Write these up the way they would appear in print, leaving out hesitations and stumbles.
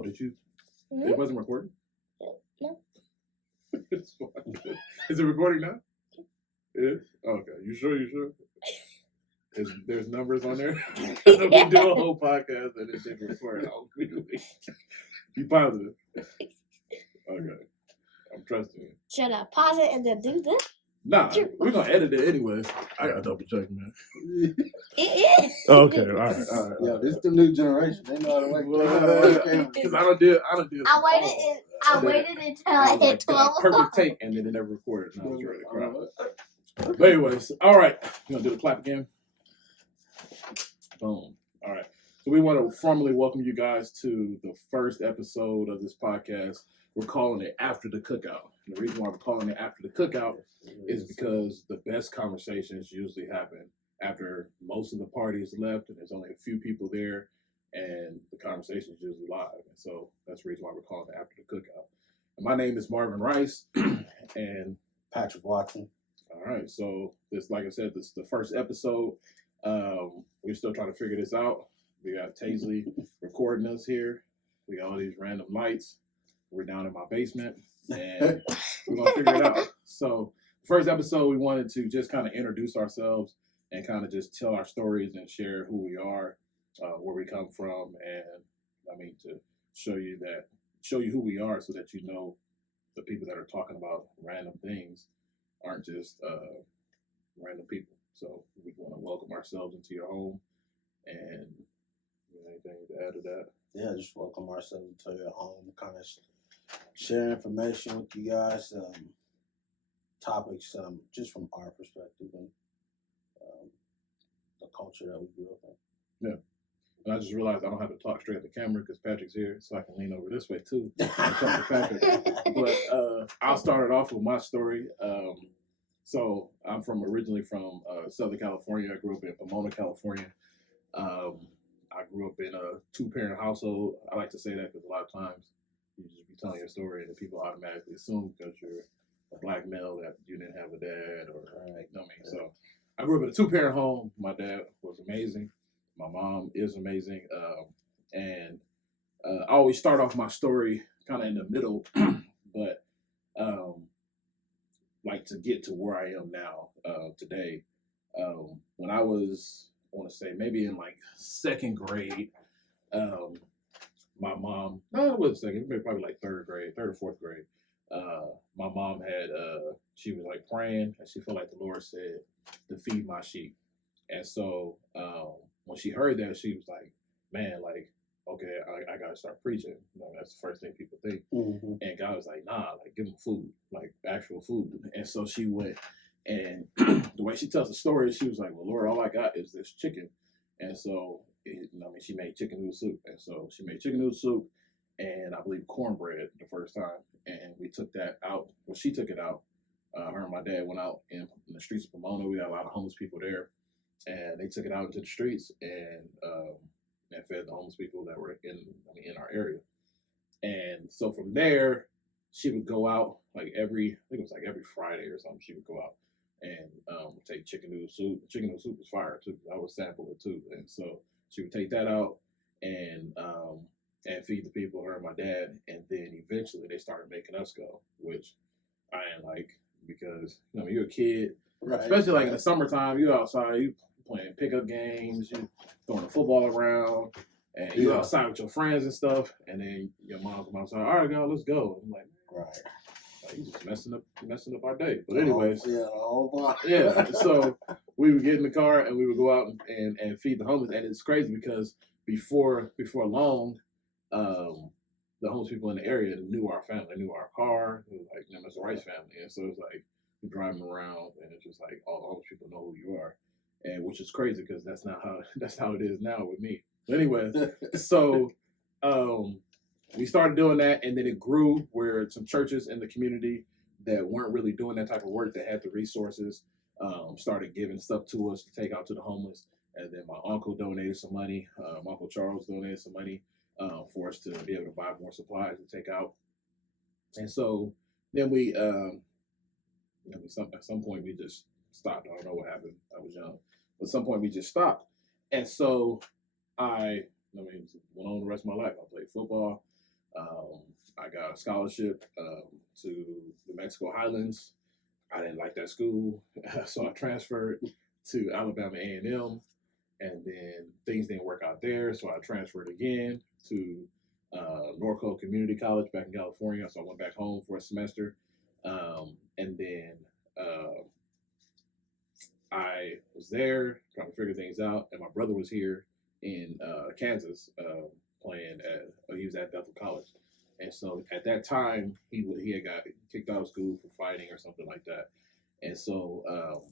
Oh, did you? It wasn't recording? No. It's fine. Is it recording now? It is? Okay. You sure? There's numbers on there? We do a whole podcast and it didn't record. You positive? Okay. I'm trusting you. Should I pause it and then do this? Nah, we're going to edit it anyways. I got to double check, man. It is. Okay, all right. Yeah, this is the new generation. They know how to work cameras. Because I don't do I waited until I hit 12. Perfect take, and then it never recorded. And I was ready to cry. But anyways, all right. You want to do the clap again? Boom. All right. So we want to formally welcome you guys to the first episode of this podcast. We're calling it After the Cookout. And the reason why we're calling it After the Cookout is because the best conversations usually happen after most of the party is left and there's only a few people there, and the conversation is usually live. And so that's the reason why we're calling it After the Cookout. And my name is Marvin Rice and Patrick Watson. All right, so this, like I said, this is the first episode. We're still trying to figure this out. We got Taisley recording us here. We got all these random lights. We're down in my basement, and we're going to figure it out. So first episode, we wanted to just kind of introduce ourselves and kind of just tell our stories and share who we are, where we come from, and to show you who we are so that you know the people that are talking about random things aren't just random people. So we want to welcome ourselves into your home, and anything to add to that? Yeah, just welcome ourselves into your home, kind of share information with you guys, topics just from our perspective and the culture that we grew up in. Yeah. And I just realized I don't have to talk straight at the camera because Patrick's here, so I can lean over this way too. Talk to Patrick. But I'll start it off with my story. So I'm originally from Southern California. I grew up in Pomona, California. I grew up in a two-parent household. I like to say that because a lot of times you just be telling your story and people automatically assume because you're a black male that you didn't have a dad So I grew up in a two-parent home. My dad was amazing. My mom is amazing. And I always start off my story kind of in the middle, but like to get to where I am now today. When I was, I want to say maybe in like second grade, my mom, no, it wasn't second, maybe probably like third or fourth grade. My mom had, she was like praying and she felt like the Lord said to feed my sheep. And so when she heard that, she was like, man, like, okay, I got to start preaching. That's the first thing people think. Mm-hmm. And God was like, nah, like give them food, like actual food. And so she went, and the way she tells the story, she was like, well, Lord, all I got is this chicken. And so, she made chicken noodle soup. And so she made chicken noodle soup and I believe cornbread the first time. And we took that out. Well, she took it out. Her and my dad went out in the streets of Pomona. We got a lot of homeless people there. And they took it out into the streets and fed the homeless people that were in our area. And so from there, she would go out I think it was like every Friday or something. She would go out and take chicken noodle soup. Chicken noodle soup was fire too. I would sample it too. And so she would take that out and feed the people, her and my dad. And then eventually they started making us go, which I ain't like because you're a kid, right? Especially like in the summertime, you outside, you playing pickup games, you throwing the football around, and you outside with your friends and stuff. And then your mom come outside, all right, y'all, let's go. And I'm like, right. You just messing up our day. But anyways, yeah. So we would get in the car and we would go out and feed the homeless. And it's crazy because before long, the homeless people in the area knew our family, knew our car. It was like Mr. Rice family, and so it's like we driving around and it's just like all the homeless people know who you are, and which is crazy because that's how it is now with me. But anyway, so. We started doing that, and then it grew where some churches in the community that weren't really doing that type of work, that had the resources, started giving stuff to us to take out to the homeless. And then my uncle donated some money. My Uncle Charles donated some money for us to be able to buy more supplies to take out. And so then we, at some point we just stopped. I don't know what happened. I was young. But at some point we just stopped. And so I went on the rest of my life. I played football. I got a scholarship to New Mexico Highlands. I didn't like that school, so I transferred to Alabama A&M, and then things didn't work out there, so I transferred again to Norco Community College back in California. So I went back home for a semester, and then I was there trying to figure things out, and my brother was here in Kansas playing at. He was at Bethel College, and so at that time he had got kicked out of school for fighting or something like that, and so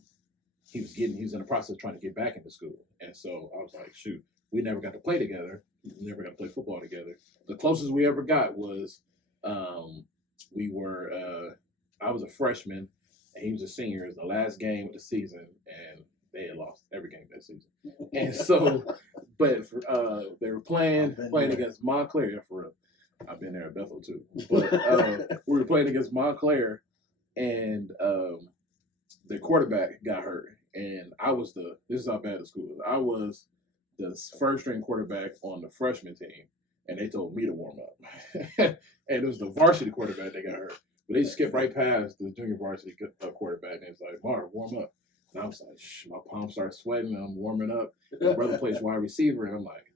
he was in the process of trying to get back into school, and so I was like, shoot, we never got to play together, we never got to play football together. The closest we ever got was we were I was a freshman and he was a senior. It was the last game of the season, and they had lost every game that season. And so, but they were playing against Montclair. Yeah, for real. I've been there at Bethel too. But we were playing against Montclair, and the quarterback got hurt. And this is how bad the school was. I was the first string quarterback on the freshman team, and they told me to warm up. And it was the varsity quarterback that got hurt. But they skipped right past the junior varsity quarterback, and it's like, Marv, warm up. And I was like, my palms start sweating, and I'm warming up. My brother plays wide receiver, and I'm like,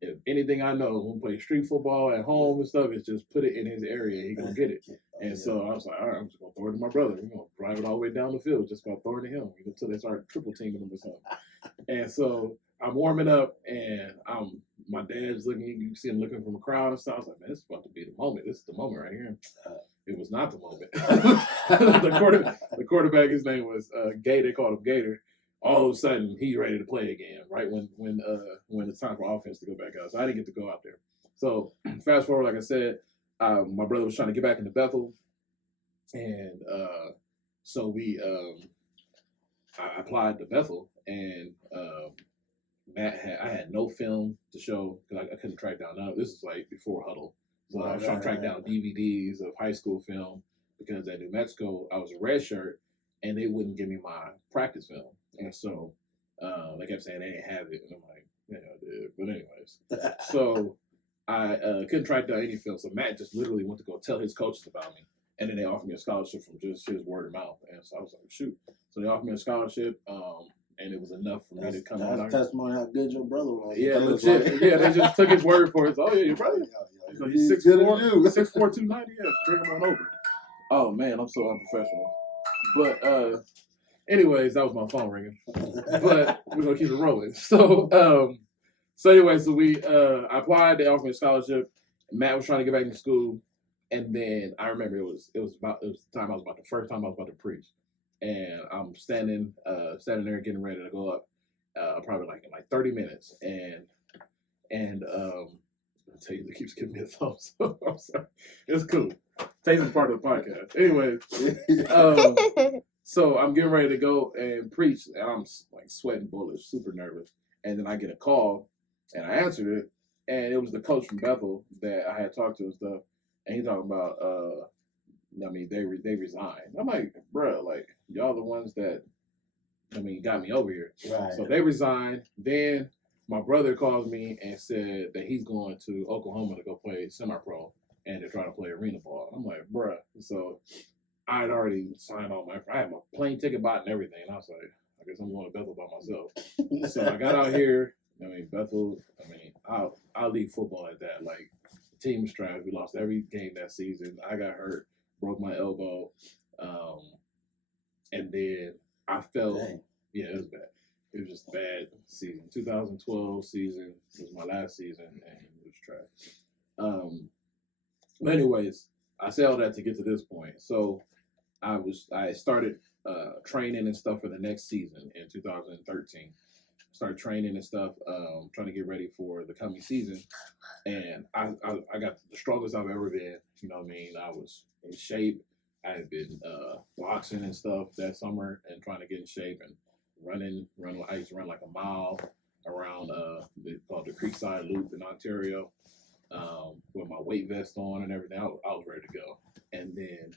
if anything I know, when we play street football at home and stuff, is just put it in his area, he gonna get it. And so I was like, all right, I'm just gonna throw it to my brother. We're gonna drive it all the way down the field, just gonna throw it to him until they start triple teaming him or something. And so I'm warming up, and my dad's looking. You see him looking from a crowd and stuff. I was like, man, this is about to be the moment. This is the moment right here. It was not the moment. the quarterback, his name was Gay. They called him Gator. All of a sudden, he's ready to play again. Right when it's time for offense to go back out. So I didn't get to go out there. So fast forward, like I said, my brother was trying to get back into Bethel, and so I applied to Bethel, and I had no film to show because I couldn't track down none. This is like before Huddle. So I was trying to track down DVDs of high school film because at New Mexico, I was a red shirt and they wouldn't give me my practice film. And so they kept saying they didn't have it. And I'm like, yeah, I did. But anyways, so I couldn't track down any film. So Matt just literally went to go tell his coaches about me. And then they offered me a scholarship from just his word of mouth. And so I was like, shoot. So they offered me a scholarship. And it was enough for me to come out. That's testimony how good your brother was. Yeah, legit. Yeah, they just took his word for it. So, oh, yeah, your brother. So he's 6'4", 290. Yeah, bring him on over. Oh man, I'm so unprofessional. But anyways, that was my phone ringing. But we're gonna keep it rolling. So anyway, I applied. They offered me a scholarship. Matt was trying to get back into school, and then I remember it was the first time I was about to preach, and I'm standing there getting ready to go up, probably in like 30 minutes, and Taser keeps giving me a thumbs up. I'm sorry. It's cool. Taser's part of the podcast. Anyway, so I'm getting ready to go and preach, and I'm like sweating bullets, super nervous. And then I get a call, and I answered it, and it was the coach from Bethel that I had talked to and stuff. And he's talking about, they resigned. I'm like, bro, like y'all the ones that, got me over here. Right. So they resigned. Then my brother calls me and said that he's going to Oklahoma to go play semi-pro, and they're trying to play arena ball. I'm like, bruh. So I had already signed on I had my plane ticket bought and everything. And I was like, I guess I'm going to Bethel by myself. So I got out here. Bethel, I'll leave football at that. Like, the team was trash. We lost every game that season. I got hurt, broke my elbow. And then I fell. Dang. Yeah, it was bad. It was just a bad season. 2012 season was my last season, and it was trash. But anyways, I say all that to get to this point. So I started training and stuff for the next season in 2013. Started training and stuff, trying to get ready for the coming season. And I got the strongest I've ever been. You know what I mean? I was in shape. I had been boxing and stuff that summer and trying to get in shape and I used to run like a mile around called the Creekside Loop in Ontario with my weight vest on and everything. I was ready to go. And then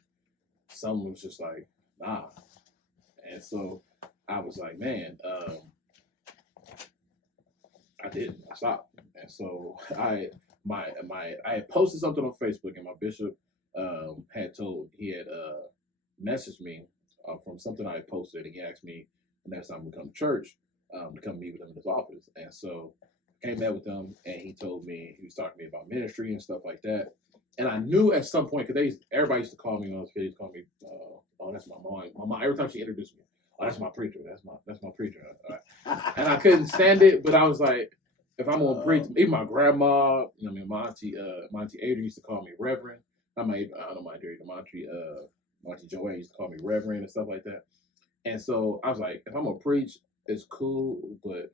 someone was just like, nah. And so I was like, man, I stopped. And so I had posted something on Facebook, and my bishop he had messaged me from something I had posted, and he asked me the next time we come to church to come meet with him in his office. And so I came met with him, and he told me, he was talking to me about ministry and stuff like that. And I knew at some point, because everybody used to call me when I was a kid, used to call me, oh, that's my mom. My mom, every time she introduced me, oh, that's my preacher. That's my preacher. And I couldn't stand it, but I was like, if I'm gonna preach, even my grandma, you know, I mean, my auntie Adrian used to call me Reverend. I don't mind Adrian, my auntie Joanne used to call me Reverend and stuff like that. And so I was like, if I'm gonna preach, it's cool, but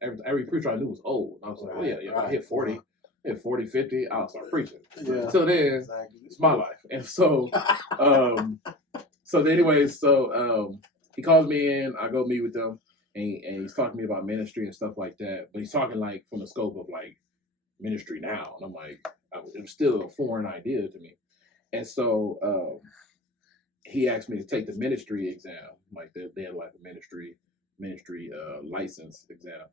every preacher I knew was old. And I was like, I hit 40. Hit 40, 50, I'll start preaching. Yeah. Until then, it's my life. And so, he calls me in, I go meet with them, and he's talking to me about ministry and stuff like that. But he's talking like from the scope of like ministry now. And I'm like, it was still a foreign idea to me. And so he asked me to take the ministry exam. Like they had like a ministry license exam.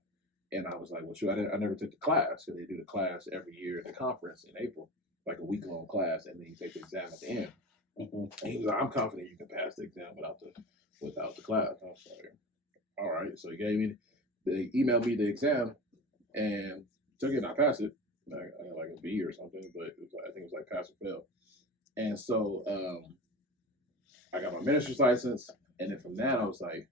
And I was like, well, shoot, I never took the class. So they do the class every year at the conference in April, like a week-long class, and then you take the exam at the end. Mm-hmm. And he was like, I'm confident you can pass the exam without the class. I was like, all right. So they emailed me the exam, and took it, and I passed it. I got like a B or something, but I think it was like pass or fail. And so I got my minister's license, and then from that I was like,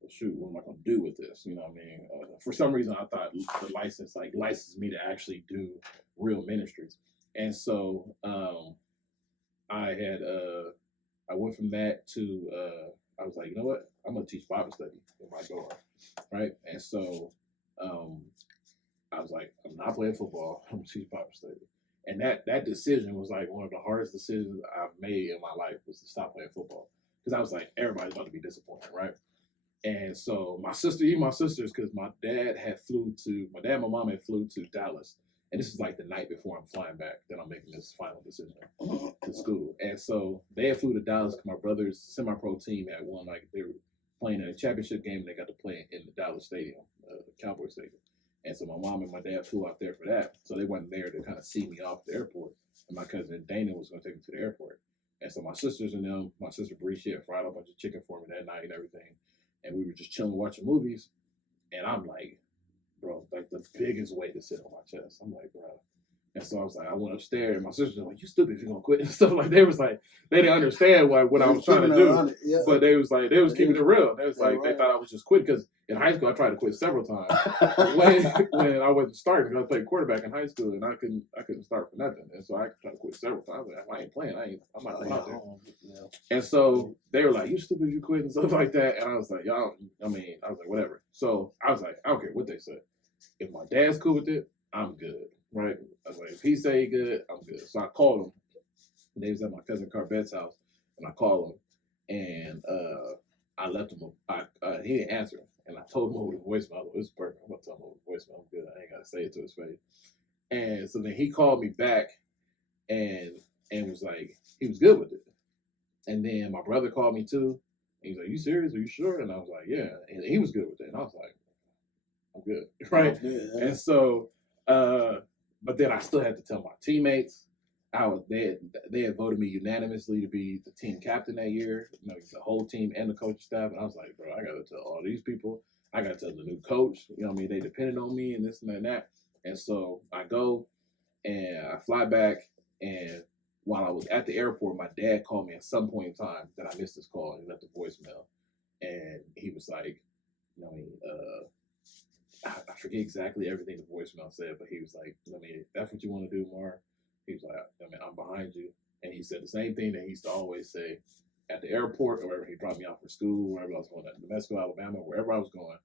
well, shoot, what am I going to do with this? You know what I mean? For some reason, I thought the license licensed me to actually do real ministries. And so I went from that to, I was like, you know what? I'm going to teach Bible study in my dorm, right? And so I was like, I'm not playing football. I'm going to teach Bible study. And that decision was like one of the hardest decisions I've made in my life, was to stop playing football. Because I was like, everybody's about to be disappointed, right? And so my sisters, because my dad and my mom had flew to Dallas. And this is like the night before I'm flying back that I'm making this final decision to school. And so they had flew to Dallas because my brother's semi-pro team had won, like they were playing in a championship game, and they got to play in the Dallas stadium, the Cowboy Stadium. And so my mom and my dad flew out there for that. So they wasn't there to kind of see me off at the airport. And my cousin Dana was going to take me to the airport. And so my sisters and them, my sister Bree, she had fried a bunch of chicken for me that night and everything. And we were just chilling, watching movies. And I'm like, bro, like the biggest weight to sit on my chest. I'm like, bro. And so I was like, I went upstairs, and my sisters were like, you stupid if you're going to quit and stuff like that. They was like, they didn't understand what I was trying to do. Yeah. But they was keeping it real. They was like, they thought I was just quitting, because in high school I tried to quit several times when I wasn't starting, because I played quarterback in high school, and I couldn't start for nothing. And so I tried to quit several times. Like, if I ain't playing, I'm not out there. Yeah. And so they were like, you stupid, you quit and stuff like that. And I was like, y'all, I was like, whatever. So I was like, I don't care what they say. If my dad's cool with it, I'm good. Right? I was like, if he say he good, I'm good. So I called him. They was at my cousin Carvette's house, and I called him, and I left him. He didn't answer, and I told him over the voicemail. I was like, this is perfect. I'm gonna tell him over the voicemail. I'm good. I ain't gotta say it to his face. And so then he called me back, and was like, he was good with it. And then my brother called me too. And he's like, you serious? Are you sure? And I was like, yeah. And he was good with it. And I was like, I'm good, right? Yeah. And so. But then I still had to tell my teammates. They had voted me unanimously to be the team captain that year. You know, the whole team and the coaching staff. And I was like, bro, I got to tell all these people. I got to tell the new coach. You know what I mean? They depended on me and this and that. And so I go and I fly back. And while I was at the airport, my dad called me at some point in time that I missed his call, and he left a voicemail. And he was like, you know, I forget exactly everything the voicemail said, but he was like, I mean, if that's what you want to do, Mar, he was like, I mean, I'm behind you. And he said the same thing that he used to always say at the airport, or wherever he dropped me off for school, wherever I was going, at New Mexico, Alabama, wherever I was going,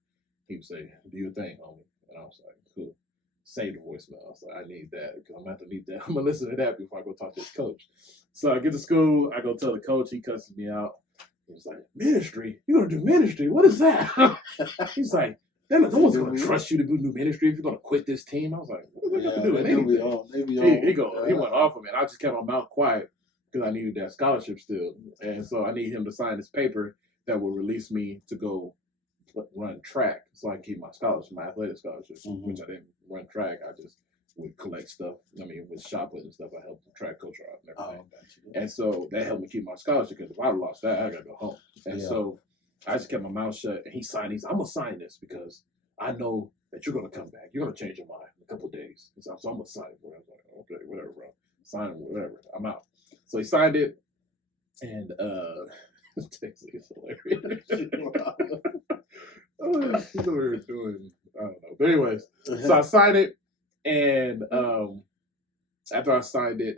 he would say, do your thing, homie. And I was like, cool. Save the voicemail. I was like, I need that, because I'm going to have to need that. I'm going to listen to that before I go talk to this coach. So I get to school, I go tell the coach, he cusses me out. He was like, ministry? You're going to do ministry? What is that? He's like, no one's going to trust you to do ministry if you're going to quit this team. I was like, what are they going to do? He went off of me, and I just kept my mouth quiet because I needed that scholarship still. And so I need him to sign this paper that will release me to go run track so I can keep my scholarship, my athletic scholarship, which I didn't run track. I just would collect stuff. I mean, with shot put and stuff, I helped track culture out and Oh, everything. gotcha. And so that helped me keep my scholarship because if I lost that, I got to go home. And Yeah. so I just kept my mouth shut. And he signed. He's, I'm gonna sign this because I know that you're gonna come back. You're gonna change your mind in a couple of days. And so I'm gonna sign it. I was like, okay, whatever, bro. Sign it, whatever. I'm out. So he signed it, and Texas is hilarious. What we were doing, I don't know. But anyways, so I signed it, and after I signed it,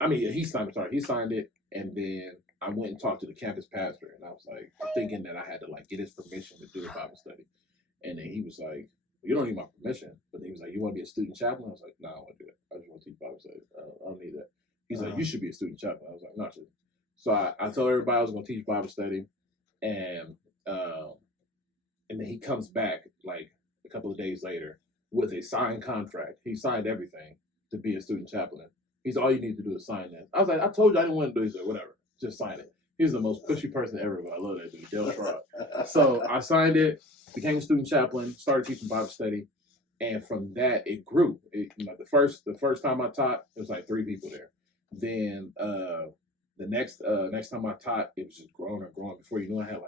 I mean, he signed it. Sorry, he signed it, and then I went and talked to the campus pastor, and I was like, thinking that I had to like get his permission to do a Bible study, and then he was like, "You don't need my permission," but then he was like, "You want to be a student chaplain?" I was like, "No, I don't want to do that. I just want to teach Bible study. I don't need that." He's like, "You should be a student chaplain." I was like, "No, I shouldn't." So I told everybody I was going to teach Bible study, and then he comes back like a couple of days later with a signed contract. He signed everything to be a student chaplain. He's all you need to do is sign that. I was like, I told you I didn't want to do it. He said, whatever, just sign it. He's the most pushy person ever, but I love that dude, Dale Schraub. So I signed it, became a student chaplain, started teaching Bible study, and from that it grew. The first time I taught, it was like 3 people there. Then the next time I taught, it was just growing and growing. Before you know, I had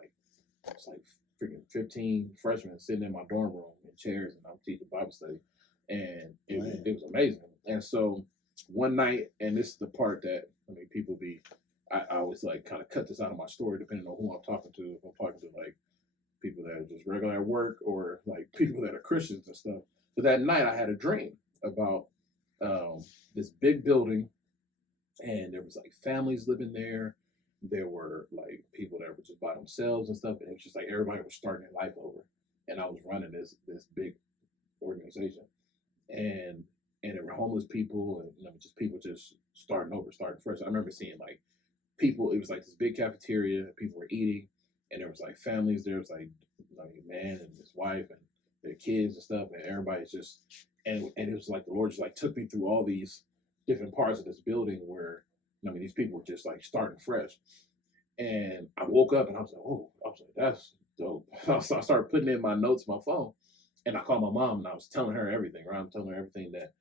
it's like freaking 15 freshmen sitting in my dorm room in chairs, and I'm teaching Bible study, and it was amazing. And so one night, and this is the part that people be. I always like kind of cut this out of my story depending on who I'm talking to. If I'm talking to like people that are just regular at work or like people that are Christians and stuff. But that night I had a dream about this big building, and there was like families living there. There were like people that were just by themselves and stuff, and it was just like everybody was starting their life over. And I was running this big organization, and there were homeless people and just people just starting over, starting fresh. I remember seeing like people. It was like this big cafeteria. People were eating, and there was like families. There was like a man and his wife and their kids and stuff, and everybody's just and it was like the Lord just like took me through all these different parts of this building where these people were just like starting fresh. And I woke up and I was like, oh, I was like, that's dope. So I started putting in my notes on my phone, and I called my mom and I was telling her everything, right? I'm telling her everything that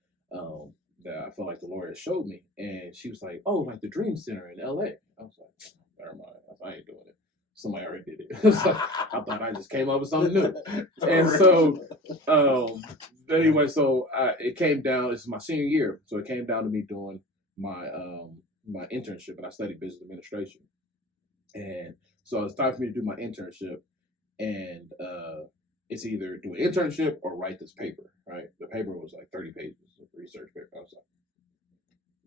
that I felt like the Lord had showed me. And she was like, oh, like the Dream Center in LA. I was like, never mind, I ain't doing it. Somebody already did it. So I thought I just came up with something new. And so anyway, so it came down, this is my senior year. So it came down to me doing my my internship, and I studied business administration. And so it's time for me to do my internship, and it's either do an internship or write this paper, right? The paper was like 30 pages of research paper. I was like,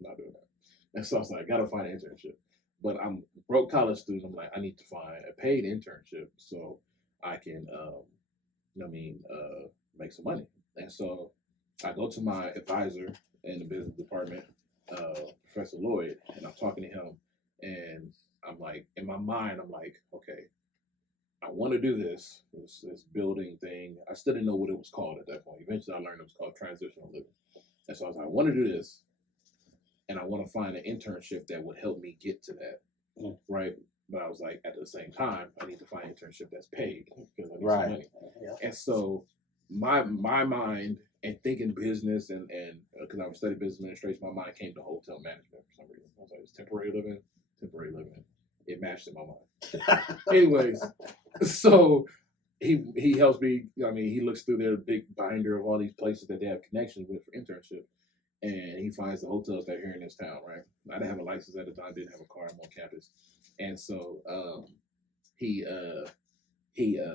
not doing that. And so I was like, I gotta find an internship. But I'm a broke college student. I'm like, I need to find a paid internship so I can, make some money. And so I go to my advisor in the business department, Professor Lloyd, and I'm talking to him, and I'm like, in my mind, I'm like, okay, I want to do this building thing. I still didn't know what it was called at that point. Eventually, I learned it was called transitional living. And so I was like, I want to do this, and I want to find an internship that would help me get to that, right? But I was like, at the same time, I need to find an internship that's paid because I need some money. Yeah. And so my mind and thinking business and because I was studying business administration, my mind came to hotel management for some reason. I was like, it's temporary living. It matched in my mind. Anyways, so he helps me. He looks through their big binder of all these places that they have connections with for internship, and he finds the hotels that are here in this town. Right, I didn't have a license at the time, didn't have a car. I'm on campus, and so he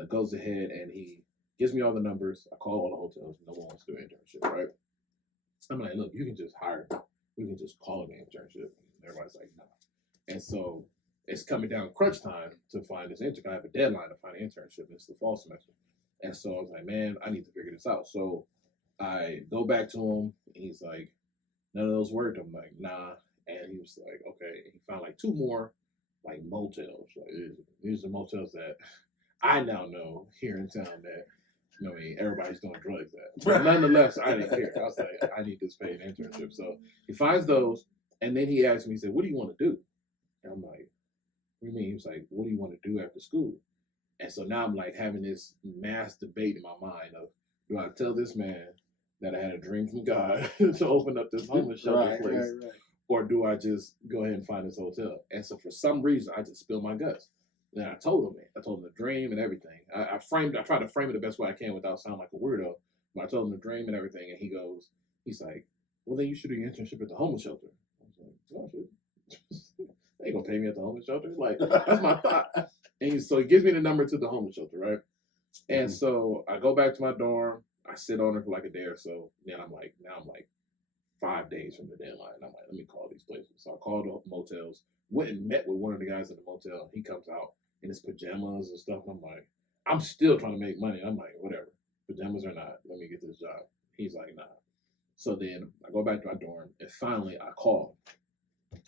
goes ahead and he gives me all the numbers. I call all the hotels. No one wants to do an internship, right? I'm like, look, you can just hire me. We can just call it an internship. And everybody's like, no. And so it's coming down crunch time to find this internship. I have a deadline to find an internship. It's the fall semester. And so I was like, man, I need to figure this out. So I go back to him. And he's like, none of those worked. I'm like, nah. And he was like, okay. And he found like 2 more like motels. Like these are motels that I now know here in town that everybody's doing drugs at. But nonetheless, I didn't care. I was like, I need this paid internship. So he finds those, and then he asked me, he said, what do you want to do? And I'm like, what do you mean? He was like, what do you want to do after school? And so now I'm like having this mass debate in my mind of, do I tell this man that I had a dream from God to open up this homeless shelter place, or do I just go ahead and find this hotel? And so for some reason, I just spilled my guts. And I told him it. I told him the dream and everything. I tried to frame it the best way I can without sounding like a weirdo. But I told him the dream and everything, and he's like, well, then you should do your internship at the homeless shelter. I was like, oh, shit. They ain't gonna pay me at the homeless shelter. Like, that's my thought. And so he gives me the number to the homeless shelter, right? And so I go back to my dorm. I sit on it for like a day or so. Then I'm like 5 days from the deadline. I'm like, let me call these places. So I called the motels, went and met with one of the guys at the motel. He comes out in his pajamas and stuff. And I'm like, I'm still trying to make money. I'm like, whatever, pajamas or not, let me get this job. He's like, nah. So then I go back to my dorm, and finally I call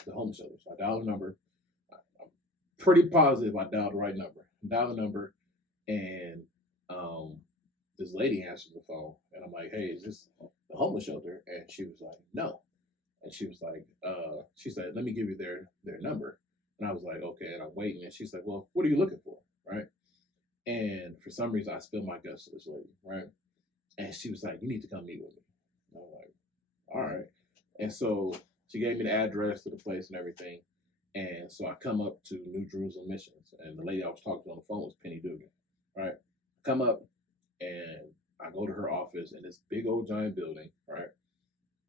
the homeless shelter. So I dial the number. I'm pretty positive I dialed the right number. I dial the number, and this lady answers the phone, and I'm like, hey, is this the homeless shelter? And she was like, no. And she was like, she said, let me give you their number. And I was like, okay. And I'm waiting, and she's like, well, what are you looking for, right? And for some reason, I spilled my guts to this lady, right? And she was like, you need to come meet with me. And I'm like, all right. And so she gave me the address to the place and everything. And so I come up to New Jerusalem Missions, and the lady I was talking to on the phone was Penny Dugan, right? I come up, and I go to her office in this big old giant building, right?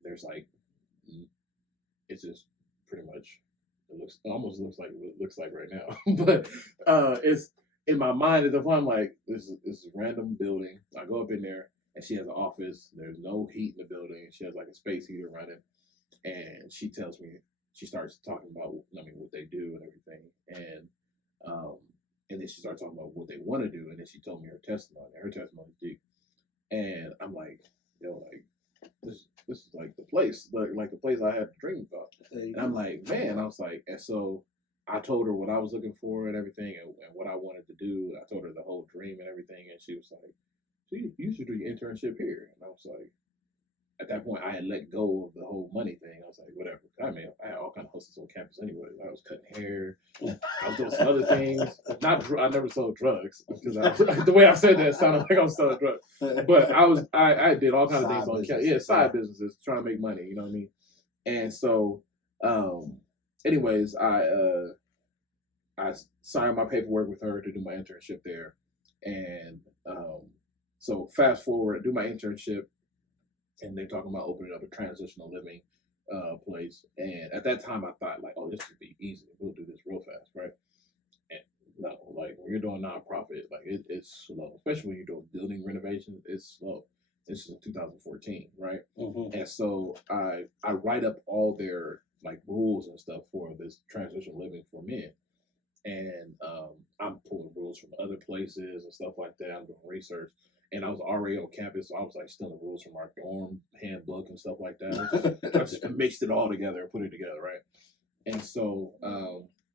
There's like, it's just pretty much, it almost looks like what it looks like right now. But it's, in my mind at the point, I'm like, this is a random building. I go up in there, and she has an office. There's no heat in the building. She has like a space heater running. And she tells me, she starts talking about, what they do and everything. And then she started talking about what they want to do. And then she told me her testimony. Her testimony is deep. And I'm like, yo, like, this is like the place, like the place I had dreamed about. And I'm like, man, I was like, and so I told her what I was looking for and everything, and what I wanted to do. I told her the whole dream and everything, and she was like, you should do your internship here. And I was like, at that point, I had let go of the whole money thing. I was like, whatever. I mean, I had all kind of hustles on campus anyway. I was cutting hair. I was doing some other things. I never sold drugs, because the way I said that sounded like I was selling drugs. But I did all kinds of things on campus. Yeah, side businesses, trying to make money. You know what I mean? And so, anyways, I signed my paperwork with her to do my internship there. And so fast forward, do my internship. And they're talking about opening up a transitional living place. And at that time, I thought, like, oh, this would be easy. We'll do this real fast, right? And no, like, when you're doing nonprofit, like, it's slow. Especially when you're doing building renovations, it's slow. This is in 2014, right? Mm-hmm. And so I write up all their, like, rules and stuff for this transitional living for men. And I'm pulling rules from other places and stuff like that. I'm doing research. And I was already on campus, so I was like stealing rules from our dorm handbook and stuff like that. I just mixed it all together and put it together, right? And so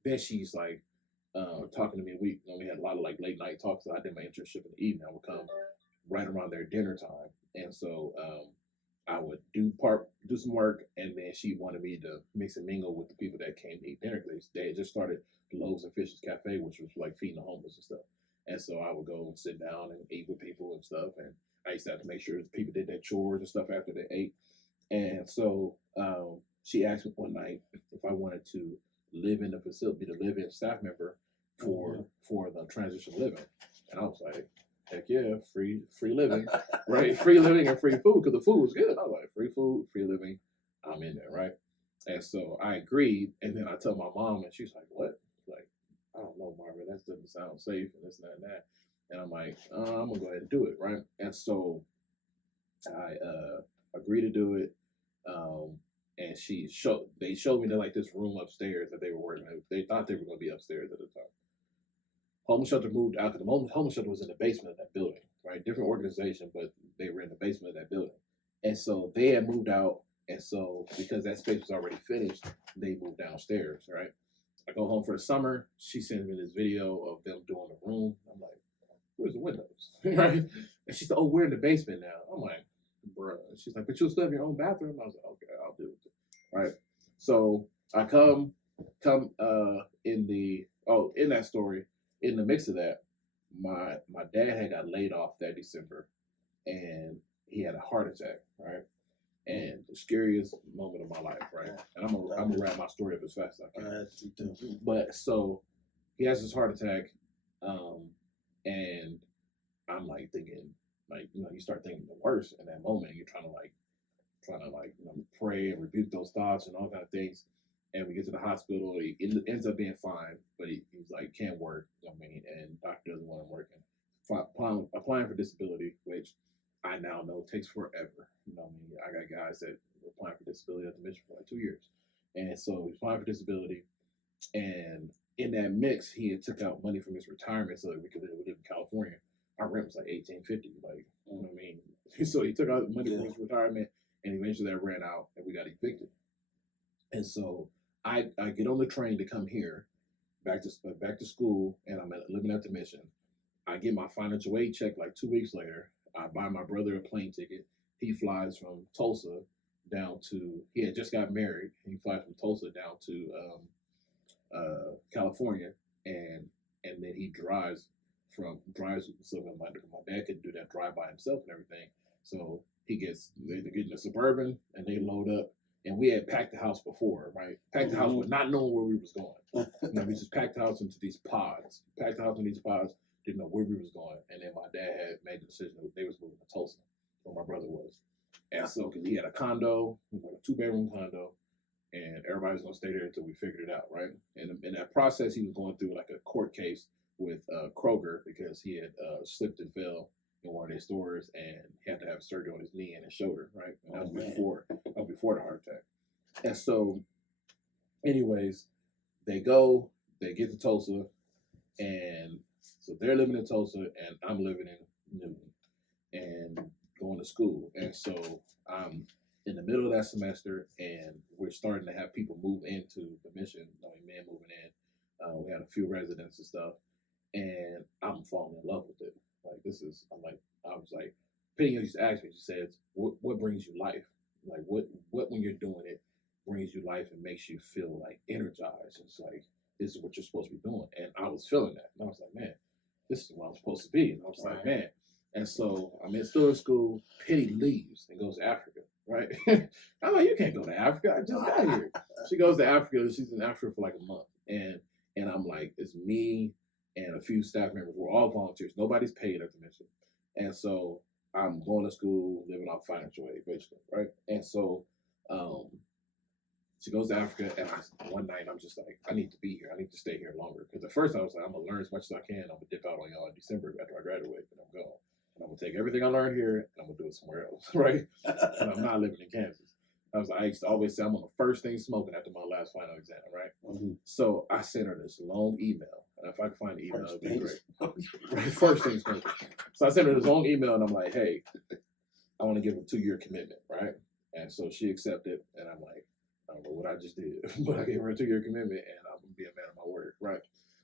then she's like talking to me. We had a lot of like late night talks. So I did my internship in the evening. I would come right around their dinner time, and so I would do some work, and then she wanted me to mix and mingle with the people that came to eat dinner. They had just started the Loaves and Fishes Cafe, which was like feeding the homeless and stuff. And so I would go and sit down and eat with people and stuff. And I used to have to make sure people did their chores and stuff after they ate. And so she asked me one night if I wanted to live in the facility, to live in staff member for the transition living. And I was like, heck yeah, free living, right? Free living and free food, because the food was good. I was like, free food, free living, I'm in there, right? And so I agreed. And then I told my mom, and she's like, what? Like, I don't know, Marvin, that doesn't sound safe and this and that and that. And I'm like, I'm going to go ahead and do it, right? And so I agreed to do it. And they showed me like this room upstairs that they were working at. They thought they were going to be upstairs at the time. Homeless shelter moved out, because the homeless shelter was in the basement of that building, right? Different organization, but they were in the basement of that building. And so they had moved out. And so because that space was already finished, they moved downstairs, right? I go home for the summer. She sends me this video of them doing the room. I'm like, where's the windows? Right? And she said, oh, we're in the basement now. I'm like, bruh. She's like, but you'll still have your own bathroom? I was like, okay, I'll do it. Right? So I come in that story, in the mix of that, my dad had got laid off that December, and he had a heart attack, right? And the scariest moment of my life, right? And I'm gonna wrap my story up as fast as I can. But so he has this heart attack, and I'm like thinking, like, you know, you start thinking the worst in that moment. You're trying to you know, pray and rebuke those thoughts and all kind of things. And we get to the hospital. He ends up being fine, but he's like can't work. You know what I mean, and doctor doesn't want him working. Applying for disability, which I now know takes forever. You know what I mean? I got guys that were applying for disability at the mission for like 2 years, and so he's applying for disability. And in that mix, he had took out money from his retirement so that we could live in California. Our rent was like $18.50, like, you know what I mean. So he took out money from his retirement, and eventually that ran out, and we got evicted. And so I get on the train to come here, back to school, and I'm living at the mission. I get my financial aid check like 2 weeks later. I buy my brother a plane ticket. He flies from Tulsa down to. He had just got married. He flies from Tulsa down to California, and then he drives. So my dad could do that drive by himself and everything. So they get in a Suburban and they load up. And we had packed the house before, right? Packed the house, but not knowing where we was going. You know, we just packed the house into these pods. Didn't know where we was going. And then my dad had made the decision that they was moving to Tulsa, where my brother was. And so, because he had a condo, like a 2-bedroom condo, and everybody was gonna stay there until we figured it out, right? And in that process, he was going through like a court case with Kroger because he had slipped and fell in one of their stores, and he had to have surgery on his knee and his shoulder, right? And that was before the heart attack. And so, anyways, they get to Tulsa, and so they're living in Tulsa, and I'm living in Newton, and going to school. And so I'm in the middle of that semester, and we're starting to have people move into the mission. I mean, men moving in. We had a few residents and stuff, and I'm falling in love with it. Like I was like, Penny used to ask me, she says, what brings you life? Like what when you're doing it brings you life and makes you feel like energized. It's like, this is what you're supposed to be doing. And I was feeling that. And I was like, man, this is what I'm supposed to be. And I was like, man. And so I'm still in school. Penny leaves and goes to Africa, right? I'm like, you can't go to Africa. I just got here. She goes to Africa. She's in Africa for like a month. And I'm like, it's me and a few staff members. We're all volunteers. Nobody's paid at the mission. And so I'm going to school, living off financial aid, basically, right? And so she goes to Africa, and one night I'm just like, I need to be here. I need to stay here longer. Because at first I was like, I'm going to learn as much as I can. I'm going to dip out on y'all in December after I graduate, and I'm gone. And I'm going to take everything I learned here, and I'm going to do it somewhere else, right? And I'm not living in Kansas. I used to always say I'm on the first thing smoking after my last final exam, right? Mm-hmm. So I sent her this long email. And if I can find the email, it'd be great. Right? First thing smoking. So I sent her this long email, and I'm like, hey, I want to give a 2-year commitment, right? And so she accepted, and I'm like, I don't know what I just did, but I gave her a 2-year commitment, and I'm going to be a man of my word, right?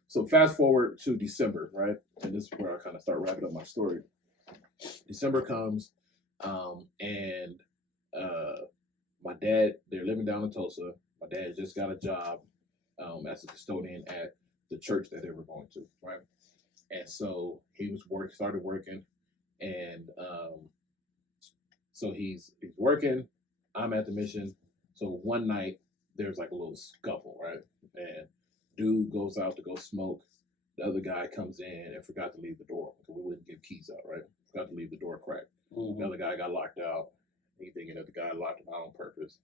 So fast forward to December, right? And this is where I kind of start wrapping up my story. December comes, and my dad, they're living down in Tulsa. My dad just got a job as a custodian at the church that they were going to, right? And so he started working, and so he's working. I'm at the mission. So one night there's like a little scuffle, right? And dude goes out to go smoke. The other guy comes in and forgot to leave the door because we wouldn't give keys out, right? Forgot to leave the door cracked. Mm-hmm. The other guy got locked out. He thinking that the guy locked him out on purpose.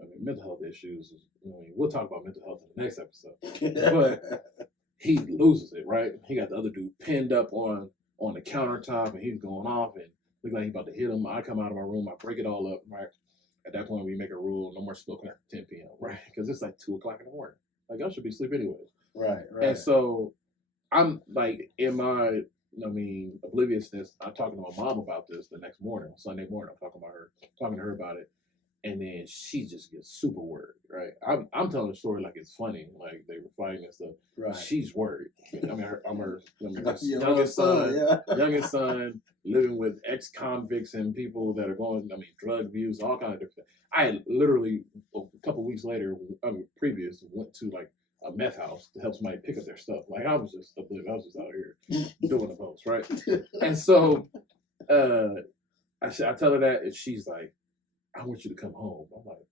I mean, mental health issues. We'll talk about mental health in the next episode. But he loses it, right? He got the other dude pinned up on the countertop, and he's going off, and look like he's about to hit him. I come out of my room, I break it all up, right? At that point, we make a rule: no more smoking after 10 p.m., right? Because it's like 2 o'clock in the morning. Like, I should be asleep anyways. Right. And so I'm like, in my obliviousness, I'm talking to my mom about this the next morning, Sunday morning. I'm talking to her about it. And then she just gets super worried, right? I'm telling the story like it's funny, like they were fighting and stuff. Right. She's worried. I mean, I'm her youngest son, living with ex-convicts and people that are going, drug abuse, all kind of different things. I literally, a couple weeks later, previous, went to like a meth house to help somebody pick up their stuff. Like I was just out here doing the most, right? And so, I tell her that, and she's like, I want you to come home. I'm like,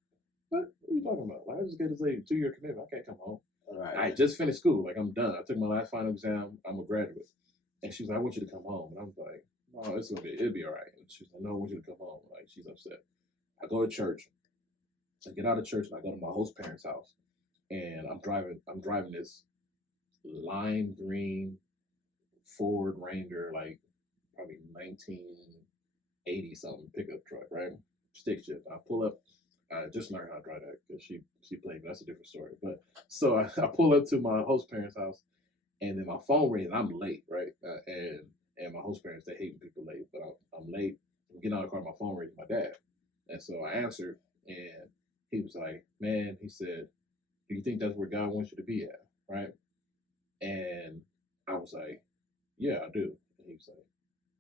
what are you talking about? Like, I just get this like 2-year commitment. I can't come home. Right. I just finished school. Like, I'm done. I took my last final exam. I'm a graduate. And she's like, I want you to come home. And I was like, oh, it'll be all right. And she's like, no, I want you to come home. Like, she's upset. I go to church. So I get out of church and I go to my host parents' house. And I'm driving this lime green Ford Ranger, like probably 1980 something pickup truck, right? Stick shift. I pull up. I just learned how to drive that because she played, but that's a different story. But so I pull up to my host parents' house, and then my phone rings. I'm late, right? And my host parents, they hate when people late, but I'm late. I'm getting out of the car, my phone rings, my dad, and so I answered, and he was like, "Man," he said, "Do you think that's where God wants you to be at?" Right? And I was like, "Yeah, I do." And he was like,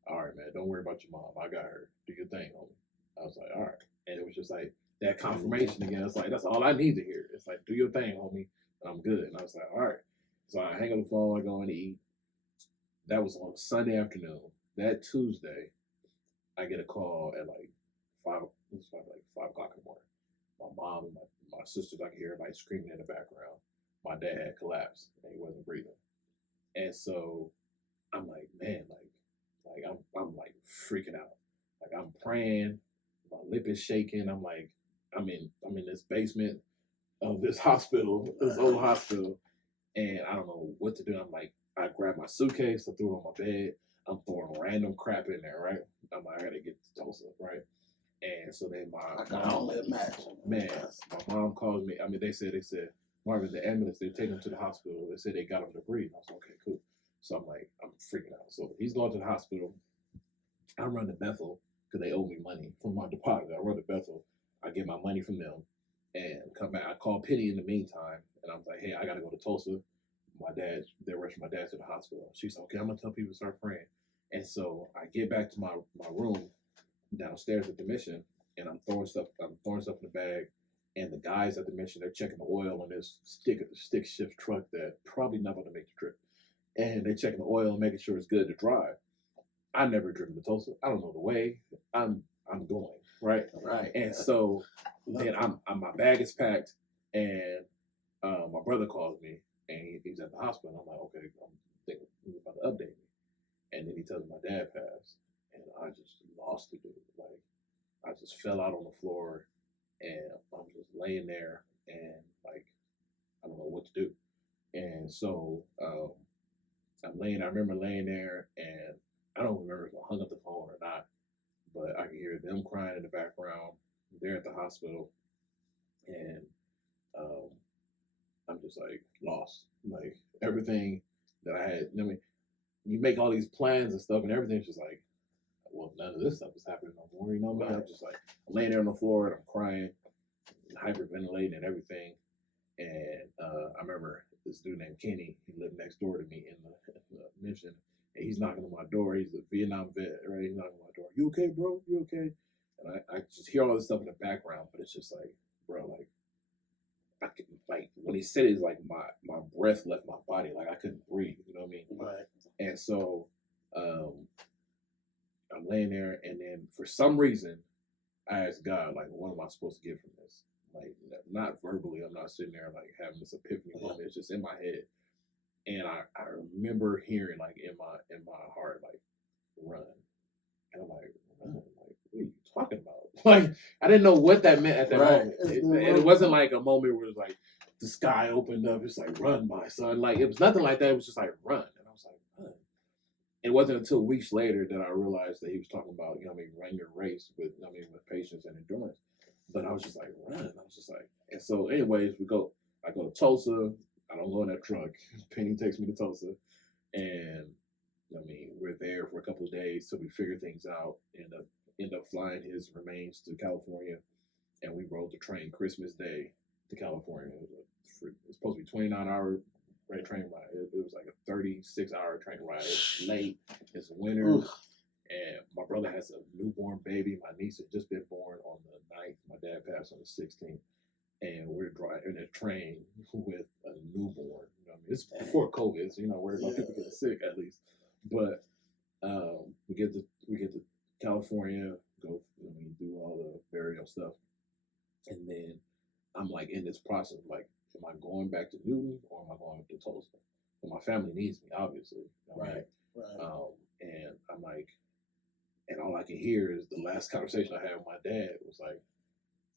"All right, man, don't worry about your mom. I got her. Do your thing, homie." I was like, "All right." And it was just like that confirmation again. It's like, that's all I need to hear. It's like, do your thing, homie, and I'm good. And I was like, all right. So I hang up the phone, I go in to eat. That was on a Sunday afternoon. That Tuesday, I get a call at like 5, it was probably like 5 o'clock in the morning. My mom and my sisters, I could hear everybody screaming in the background. My dad had collapsed and he wasn't breathing. And so I'm like, man, I'm like freaking out. Like I'm praying, my lip is shaking. I'm like, I'm in this basement of this hospital, this old hospital, and I don't know what to do. I'm like, I grabbed my suitcase, I threw it on my bed. I'm throwing random crap in there, right? I'm like, I gotta get to Tulsa, right? And so then I can only imagine. man, my mom calls me. I mean, they said, Marvin, the ambulance, they take him to the hospital. They said they got him to breathe. I was like, okay, cool. So I'm like, I'm freaking out. So he's going to the hospital. I run to Bethel because they owe me money from my deposit. I run to Bethel. I get my money from them and come back. I call Penny in the meantime, and I was like, hey, I got to go to Tulsa. They're rushing my dad to the hospital. She's like, okay, I'm going to tell people to start praying. And so I get back to my room downstairs at the mission, and I'm throwing stuff in the bag. And the guys at the mission, they're checking the oil on this stick shift truck that probably not going to make the trip. And they're checking the oil and making sure it's good to drive. I've never driven to Tulsa. I don't know the way. I'm going, right? Right. And so then I'm my bag is packed, and my brother calls me, and he's at the hospital. I'm like, okay, I'm thinking he's about to update me. And then he tells me my dad passed, and I just lost it, dude. Like I just fell out on the floor, and I'm just laying there, and like I don't know what to do. And so I remember laying there, and I don't remember if I hung up the phone or not, but I could hear them crying in the background. They're at the hospital, and um, I'm just like lost. Like everything that I had. I mean, you make all these plans and stuff, and everything's just like, well, none of this stuff is happening no more. You know what I mean? I'm just like I'm laying there on the floor and I'm crying, hyperventilating and everything. And I remember this dude named Kenny. He lived next door to me in the mission. And he's knocking on my door. He's a Vietnam vet, right? He's knocking on my door. You okay, bro? You okay? And I just hear all this stuff in the background, but it's just like, bro, like, I could, like when he said it, it's like my breath left my body. Like I couldn't breathe. You know what I mean? Right. And so I'm laying there, and then for some reason, I asked God, like, what am I supposed to get from this? Like, not verbally. I'm not sitting there like having this epiphany moment. It's just in my head, and I remember hearing like in my heart like run, and I'm like run, like what are you talking about? Like I didn't know what that meant at that moment. And it wasn't like a moment where it was like the sky opened up. It's like run, my son. Like it was nothing like that. It was just like run, and I was like run. It wasn't until weeks later that I realized that he was talking about, run your race with patience and endurance. But I was just like, run. I was just like, and so anyways, I go to Tulsa. I don't go in that truck. Penny takes me to Tulsa. And we're there for a couple of days till we figure things out. End up flying his remains to California. And we rode the train Christmas Day to California. It was supposed to be 29-hour train ride. It was like a 36-hour train ride. It's late. It's winter. Oof. And my brother has a newborn baby. My niece had just been born on the 9th. My dad passed on the 16th. And we're driving a train with a newborn. It's before COVID, so worried about people getting sick at least. But we get to California, go, do all the burial stuff. And then I'm like in this process, like, am I going back to Newton or am I going to Tulsa? So my family needs me, obviously. You know what I mean? Right. And I'm like, and all I can hear is the last conversation I had with my dad was like,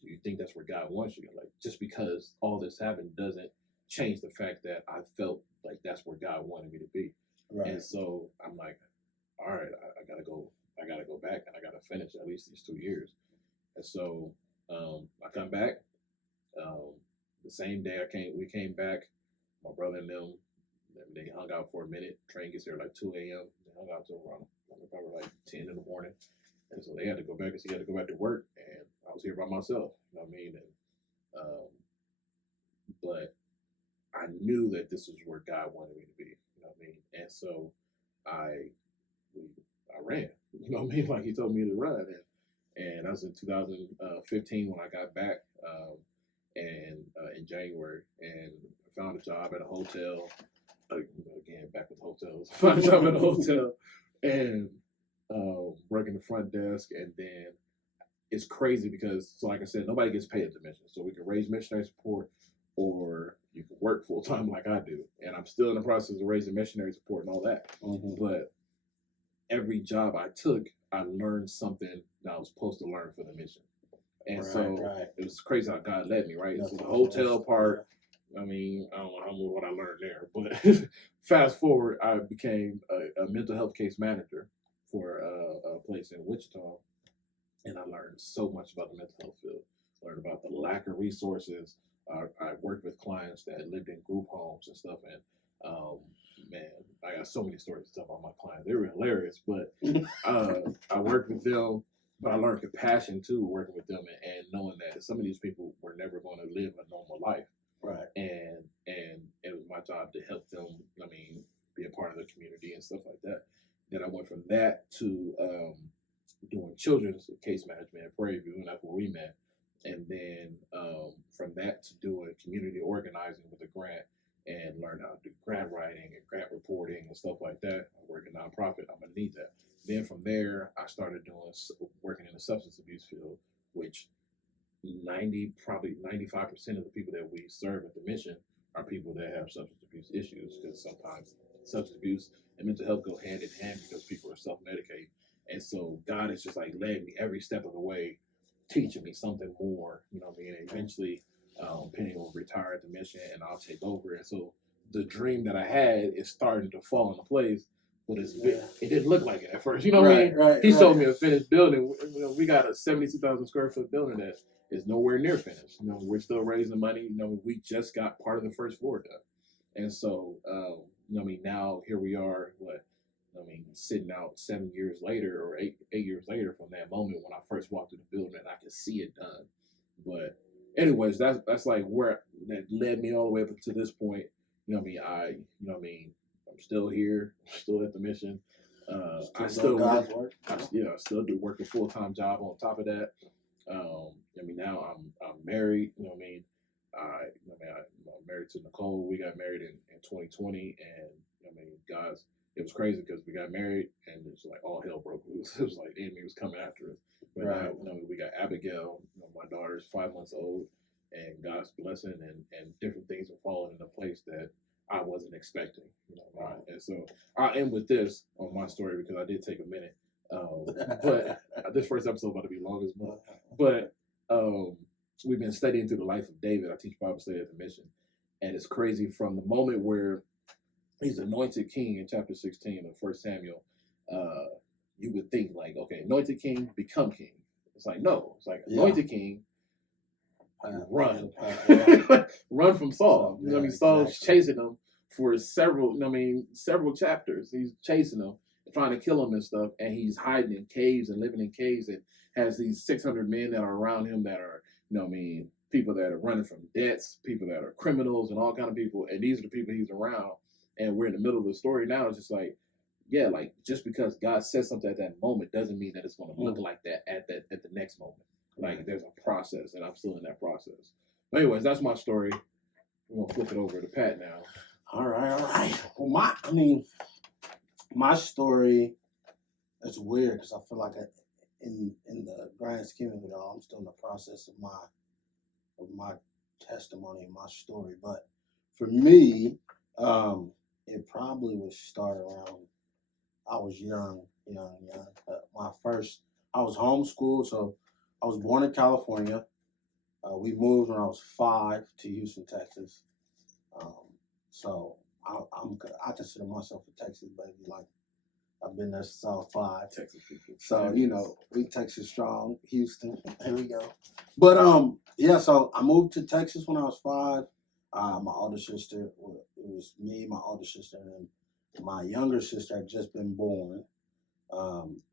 do you think that's where God wants you? Like, just because all this happened doesn't change the fact that I felt like that's where God wanted me to be. Right. And so I'm like, all right, I gotta go back and I gotta finish at least these 2 years. And so I come back. The same day we came back, my brother and them, they hung out for a minute. Train gets there like 2 a.m. They hung out till around probably like 10 in the morning. And so they had to go back because he had to go back to work, and I was here by myself. You know what I mean? And but I knew that this was where God wanted me to be. You know what I mean? And so I ran. You know what I mean? Like he told me to run, and that was in 2015 when I got back, and in January, and I found a job at a hotel. Again, back with hotels. Found a job at a hotel, and working the front desk, and then it's crazy because, so like I said, nobody gets paid at the mission, so we can raise missionary support, or you can work full time like I do, and I'm still in the process of raising missionary support and all that. But every job I took, I learned something that I was supposed to learn for the mission, and it was crazy how God led me. Right, so the hotel part. I mean, I don't know what I learned there, but fast forward, I became a mental health case manager for a place in Wichita, and I learned so much about the mental health field. Learned about the lack of resources. I worked with clients that lived in group homes and stuff, and man, I got so many stories to tell about my clients. They were hilarious, but I worked with them. But I learned compassion too, working with them, and knowing that some of these people were never going to live a normal life. Right. And it was my job to help them, be a part of the community and stuff like that. Then I went from that to doing children's case management at Prairie View, and that's where we met. And then from that to doing community organizing with a grant, and learn how to do grant writing and grant reporting and stuff like that. I work in nonprofit, I'm gonna need that. Then from there, I started working in the substance abuse field, which probably 95% of the people that we serve at the mission are people that have substance abuse issues, because sometimes substance abuse and mental health go hand in hand because people are self-medicating. And so God has just like led me every step of the way, teaching me something more, you know what I mean? And eventually, Penny will retire at the mission and I'll take over. And so the dream that I had is starting to fall into place, but it didn't look like it at first. You know what I mean? Right, he showed me a finished building. We got a 72,000 square foot building that is nowhere near finished. We're still raising money. We just got part of the first floor done. And so, now here we are, sitting out 7 years later or eight years later from that moment when I first walked through the building and I could see it done. But anyways, that's like where that led me all the way up to this point. I'm still here, still at the mission. I still do work a full-time job on top of that. Now I'm married. I'm married to Nicole. We got married in 2020, and it was crazy because we got married and it's like all hell broke loose. It was like the enemy was coming after us. But now, we got Abigail. My daughter's 5 months old, and God's blessing and different things are falling into place that I wasn't expecting. And so I'll end with this on my story because I did take a minute. But this first episode about to be long as much. But we've been studying through the life of David. I teach Bible study at the mission, and it's crazy from the moment where he's anointed king in chapter 16 of 1 Samuel. You would think like, okay, anointed king, become king. It's like, no, it's like anointed king, run, run from Saul. Saul's chasing him for several chapters. He's chasing him, trying to kill him and stuff, and he's hiding in caves and living in caves, and has these 600 men that are around him that are, people that are running from debts, people that are criminals, and all kind of people, and these are the people he's around. And we're in the middle of the story now. It's just like, just because God says something at that moment doesn't mean that it's going to look like that at the next moment. Like there's a process, and I'm still in that process. But anyways, that's my story. We're gonna flip it over to Pat now. All right. Well, my story is weird because I feel like in the grand scheme of it all, I'm still in the process of my testimony and my story. But for me, it probably would start around. I was young. I was homeschooled, so I was born in California. We moved when I was 5 to Houston, Texas. Um, so I consider myself a Texas baby. Like I've been there since I was 5. Texas people. So we Texas strong, Houston. Here we go. But yeah. So I moved to Texas when I was 5. My older sister, it was me, my older sister, and my younger sister had just been born.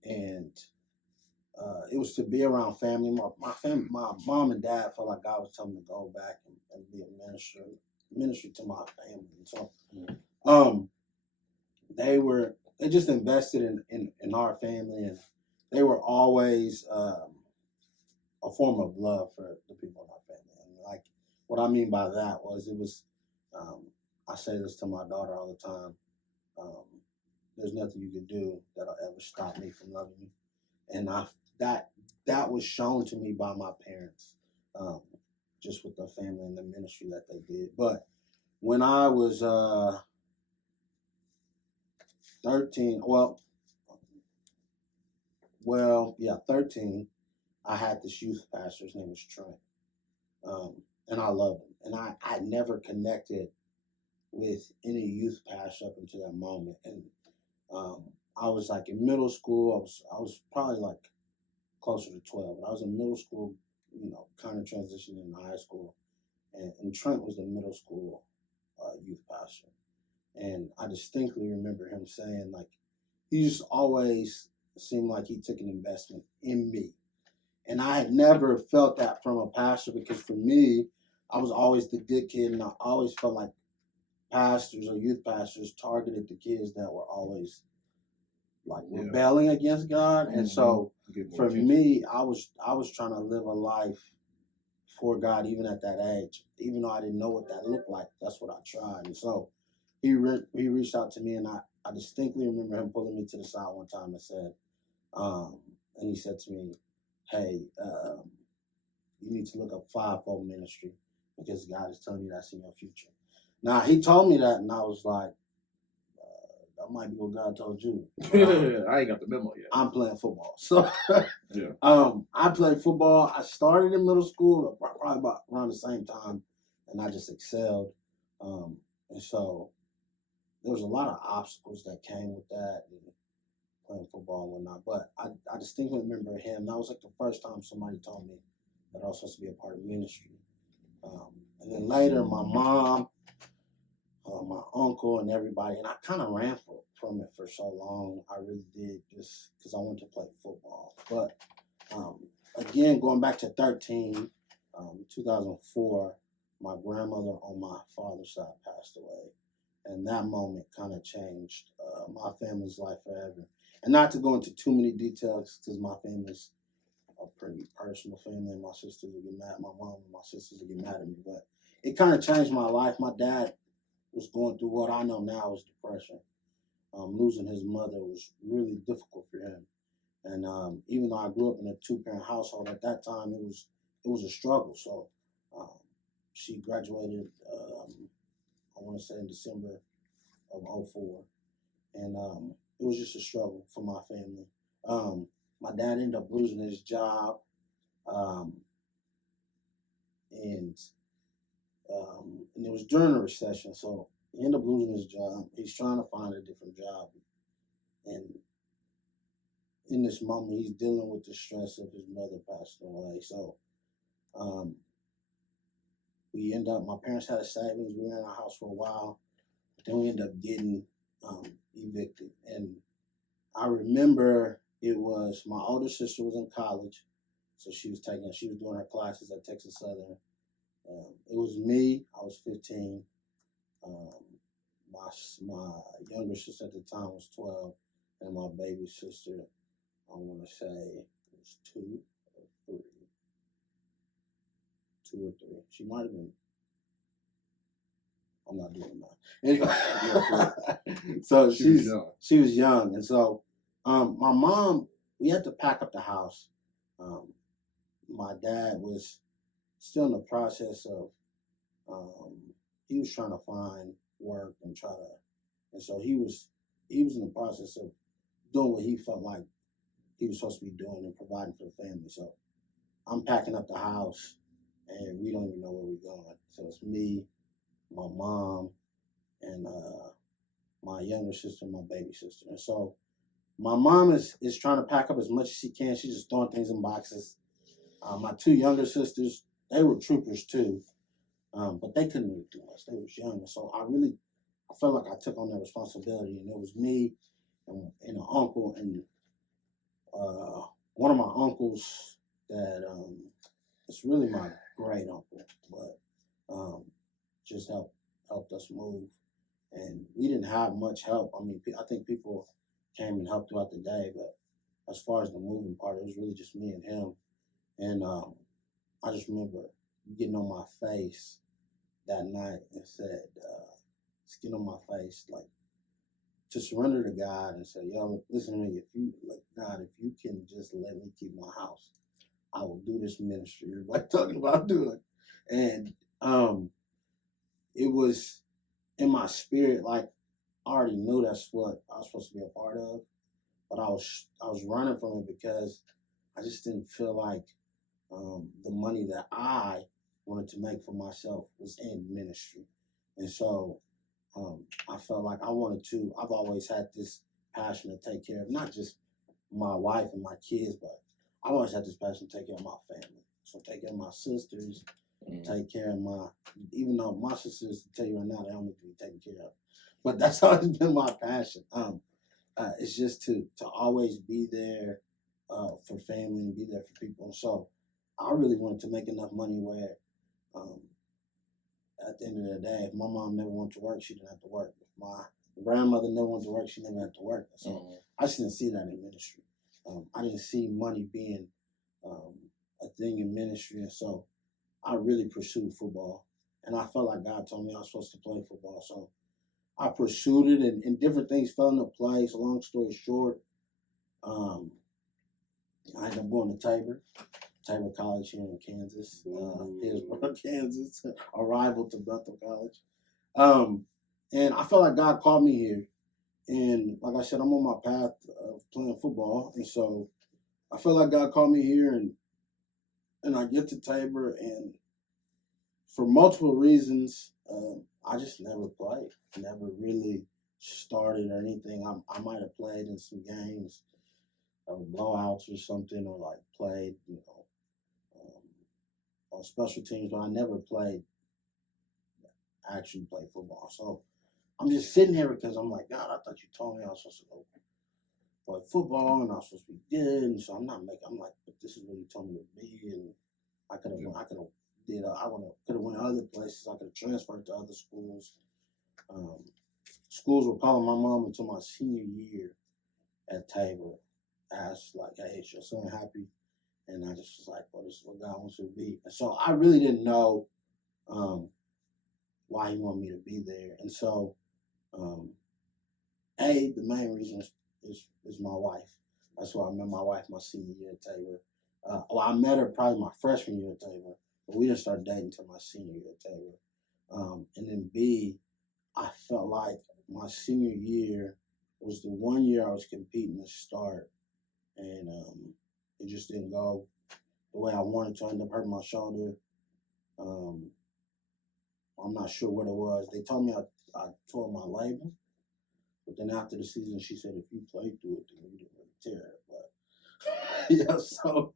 And it was to be around family. My family, my mom and dad felt like God was telling me to go back and be a ministry to my family. And so, they just invested in our family, and they were always a form of love for the people in our family. And like what I mean by that was I say this to my daughter all the time. There's nothing you can do that'll ever stop me from loving you, and that was shown to me by my parents, just with the family and the ministry that they did. But when I was 13, 13, I had this youth pastor. His name was Trent, and I loved him. And I never connected with any youth pastor up until that moment. And I was like in middle school. I was probably like closer to 12. But I was in middle school, kind of transitioning into high school. And Trent was the middle school youth pastor. And I distinctly remember him saying, like, he just always seemed like he took an investment in me. And I had never felt that from a pastor, because for me, I was always the good kid, and I always felt like pastors or youth pastors targeted the kids that were always like rebelling against God. And so for me, I was trying to live a life for God even at that age, even though I didn't know what that looked like. That's what I tried. And so he reached out to me, and I distinctly remember him pulling me to the side one time and said, and he said to me, hey, you need to look up fivefold ministry, because God is telling you that's in your future. Now, he told me that, and I was like, that might be what God told you. I ain't got the memo yet. I'm playing football. So yeah. I played football. I started in middle school, probably about around the same time, and I just excelled. And so there was a lot of obstacles that came with that, and playing football and whatnot. But I distinctly remember him. That was like the first time somebody told me that I was supposed to be a part of ministry. And then later, my mom, my uncle, and everybody, and I kind of ran from it for so long. I really did, just because I wanted to play football. But again, going back to 13, 2004, my grandmother on my father's side passed away. And that moment kind of changed my family's life forever. And not to go into too many details, because my family's a pretty personal family, and my sisters will get mad. My mom and my sisters will get mad at me. But it kind of changed my life. My dad was going through what I know now is depression. Losing his mother was really difficult for him. And even though I grew up in a 2-parent household at that time, it was a struggle. So she graduated, I want to say in December of 2004. And it was just a struggle for my family. My dad ended up losing his job. And it was during a recession, so he ended up losing his job. He's trying to find a different job, and in this moment, he's dealing with the stress of his mother passing away. So, my parents had a savings. We were in our house for a while, but then we ended up getting evicted. And I remember it was my older sister was in college, so she was doing her classes at Texas Southern. It was me. I was 15. My younger sister at the time was 12, and my baby sister, I want to say, was 2 or 3. She might have been. I'm not doing that. Anyway, so she was young, and so my mom we had to pack up the house. My dad was still in the process of um, he was trying to find work and and so he was in the process of doing what he felt like he was supposed to be doing and providing for the family. So I'm packing up the house, and we don't even know where we're going. So it's me, my mom, and my younger sister, my baby sister. And so my mom is trying to pack up as much as she can. She's just throwing things in boxes. My two younger sisters, they were troopers too, but they couldn't really do much. They was young, so I felt like I took on that responsibility, and it was me and an uncle and one of my uncles that it's really my great uncle, but um, just helped us move, and we didn't have much help. I mean, I think people came and helped throughout the day, but as far as the moving part, it was really just me and him. And I just remember getting on my face that night and said, just getting on my face, like to surrender to God and say, yo, listen to me, if you, like, God, if you can just let me keep my house, I will do this ministry everybody talking about doing. And it was in my spirit, like I already knew that's what I was supposed to be a part of, but I was running from it because I just didn't feel like the money that I wanted to make for myself was in ministry. And so I felt like I've always had this passion to take care of not just my wife and my kids, but I always had this passion to take care of my family. So take care of my sisters, take care of even though my sisters, to tell you right now, they don't need to be taken care of. But that's always been my passion. It's just to always be there for family and be there for people. And so I really wanted to make enough money where um, at the end of the day, if my mom never went to work, she didn't have to work. If my grandmother never went to work, she never had to work. So I just didn't see that in ministry. I didn't see money being um, a thing in ministry. And so I really pursued football. And I felt like God told me I was supposed to play football. So I pursued it, and different things fell into place. Long story short, um, I ended up going to Tabor College here in Kansas, Hillsborough, Kansas, a rival to Bethel College. And I felt like God called me here. And like I said, I'm on my path of playing football. And so I felt like God called me here, and I get to Tabor, and for multiple reasons, I just never played, never really started or anything. I might have played in some games or blowouts or something, or like played, on special teams, but I never actually played football. So I'm just sitting here because I'm like, God, I thought you told me I was supposed to go play football and I was supposed to be good. And so I'm like, but this is what you told me to be. And I could have went other places. I could have transferred to other schools. Schools were calling my mom until my senior year at Tabor. Asked like, hey, is your son happy? And I just was like, well, this is what God wants you to be. And so I really didn't know why he wanted me to be there. And so, the main reason is my wife. That's why I met my wife my senior year at Tabor. I met her probably my freshman year at Tabor, but we didn't start dating until my senior year at Tabor. And then B, I felt like my senior year was the one year I was competing to start, and it just didn't go the way I wanted to. I ended up hurting my shoulder. I'm not sure what it was. They told me I tore my label, but then after the season, she said if you played through it, then you didn't really tear it. But yeah, so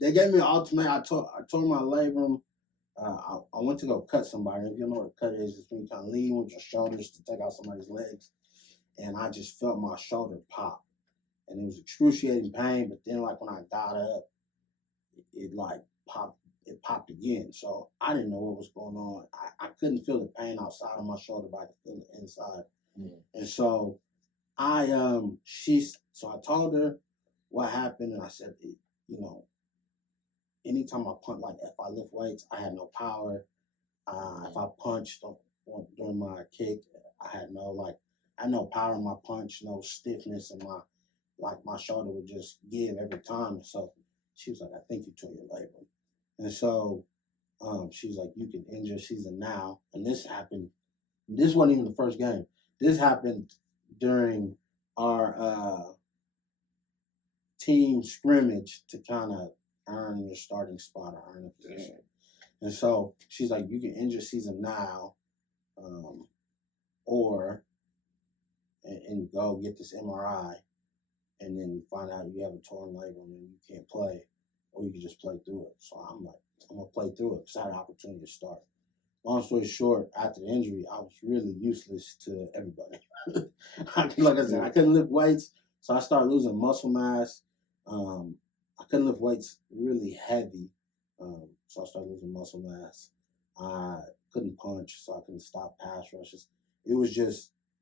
they gave me an ultimatum. I tore my labrum. I went to go cut somebody. If you know what a cut is, it's when you kind of lean with your shoulders to take out somebody's legs. And I just felt my shoulder pop. And it was excruciating pain, but then like when I got up, it like popped. It popped again. So I didn't know what was going on. I couldn't feel the pain outside of my shoulder, but I could feel it inside. And so so I told her what happened, and I said, anytime I punch, like if I lift weights, I had no power. If I punched during my kick, I had no power in my punch, no stiffness in like my shoulder would just give every time. And so she was like, I think you tore your labrum. And so she was like, you can end your season now. And this happened. This wasn't even the first game. This happened during our team scrimmage to kind of earn your starting spot or earn a position. And so she's like, you can end your season now, or and go get this MRI, and then find out you have a torn labrum and you can't play, or you can just play through it. So I'm like, I'm gonna play through it because I had an opportunity to start. Long story short, after the injury, I was really useless to everybody. Like I said, I couldn't lift weights, so I started losing muscle mass. I couldn't lift weights really heavy, so I started losing muscle mass. I couldn't punch, so I couldn't stop pass rushes. It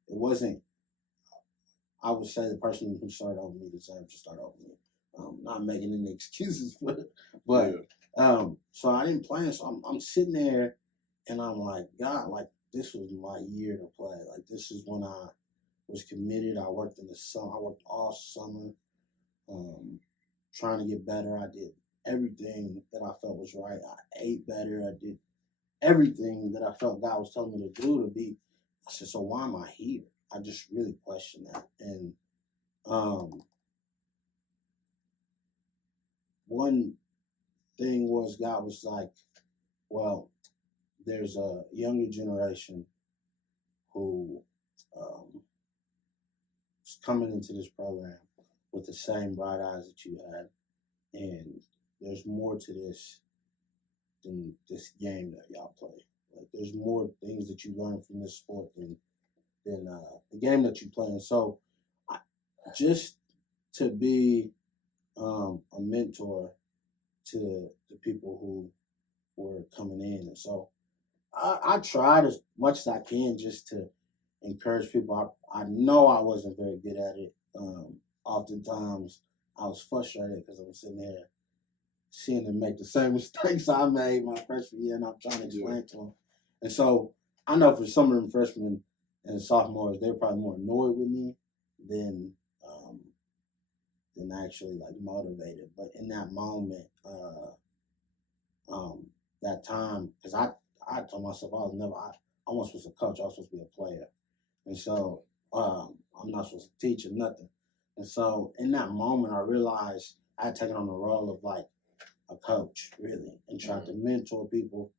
wasn't. I would say the person who started over me deserved to start over me. Not making any excuses for it, but so I didn't play. So I'm sitting there, and I'm like, God, like this was my year to play. Like this is when I was committed. I worked in the summer. I worked all summer, trying to get better. I did everything that I felt was right. I ate better. I did everything that I felt God was telling me to do to be. I said, so why am I here? I just really questioned that. And one thing was God was like, well, there's a younger generation who is coming into this program with the same bright eyes that you had. And there's more to this than this game that y'all play. Like there's more things that you learn from this sport than the game that you play. And so just to be a mentor to the people who were coming in. And so I tried as much as I can just to encourage people. I know I wasn't very good at it. Oftentimes I was frustrated because I'm sitting there seeing them make the same mistakes I made my freshman year, and I'm trying to explain to them. And so I know for some of them freshmen and sophomores, they're probably more annoyed with me than actually like motivated. But in that moment, that time, because I told myself I wasn't supposed to coach, I was supposed to be a player. And so I'm not supposed to teach or nothing. And so in that moment, I realized I had taken on the role of like a coach, really, and tried to mentor people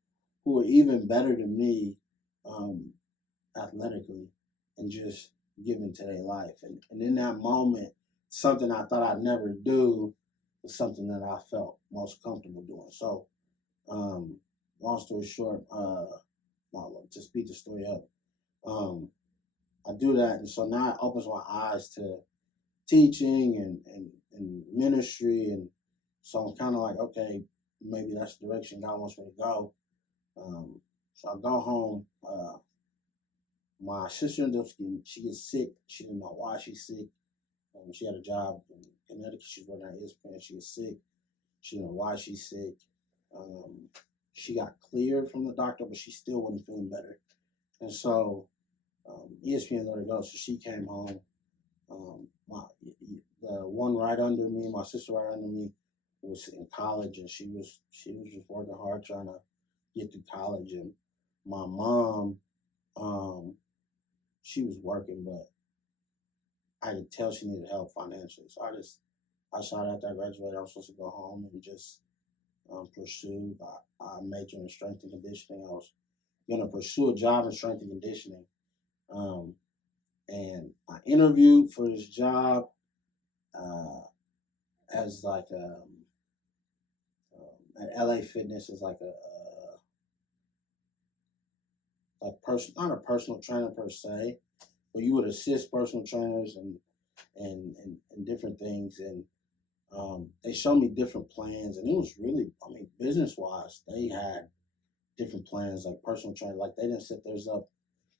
who were even better than me athletically and just giving to their life. And in that moment, something I thought I'd never do was something that I felt most comfortable doing. So, long story short, to speed the story up, I do that. And so now it opens my eyes to teaching and ministry. And so I'm kind of like, okay, maybe that's the direction God wants me to go. So I go home. My sister ended up she gets sick. She didn't know why she's sick. She had a job in Connecticut. She was working at ESPN. She was sick. She didn't know why she's sick. She got cleared from the doctor, but she still wasn't feeling better. And so ESPN let her go. So she came home. The one right under me, my sister right under me, was in college, and she was just working hard trying to get through college. And my mom, she was working, but I could tell she needed help financially. So I shot after I graduated. I was supposed to go home and just pursue. I majored in strength and conditioning. I was going to pursue a job in strength and conditioning. And I interviewed for this job as like at LA Fitness as like not a personal trainer per se, but you would assist personal trainers and different things. And they showed me different plans, and it was really, I mean, business wise, they had different plans, like personal trainer. Like they didn't set theirs up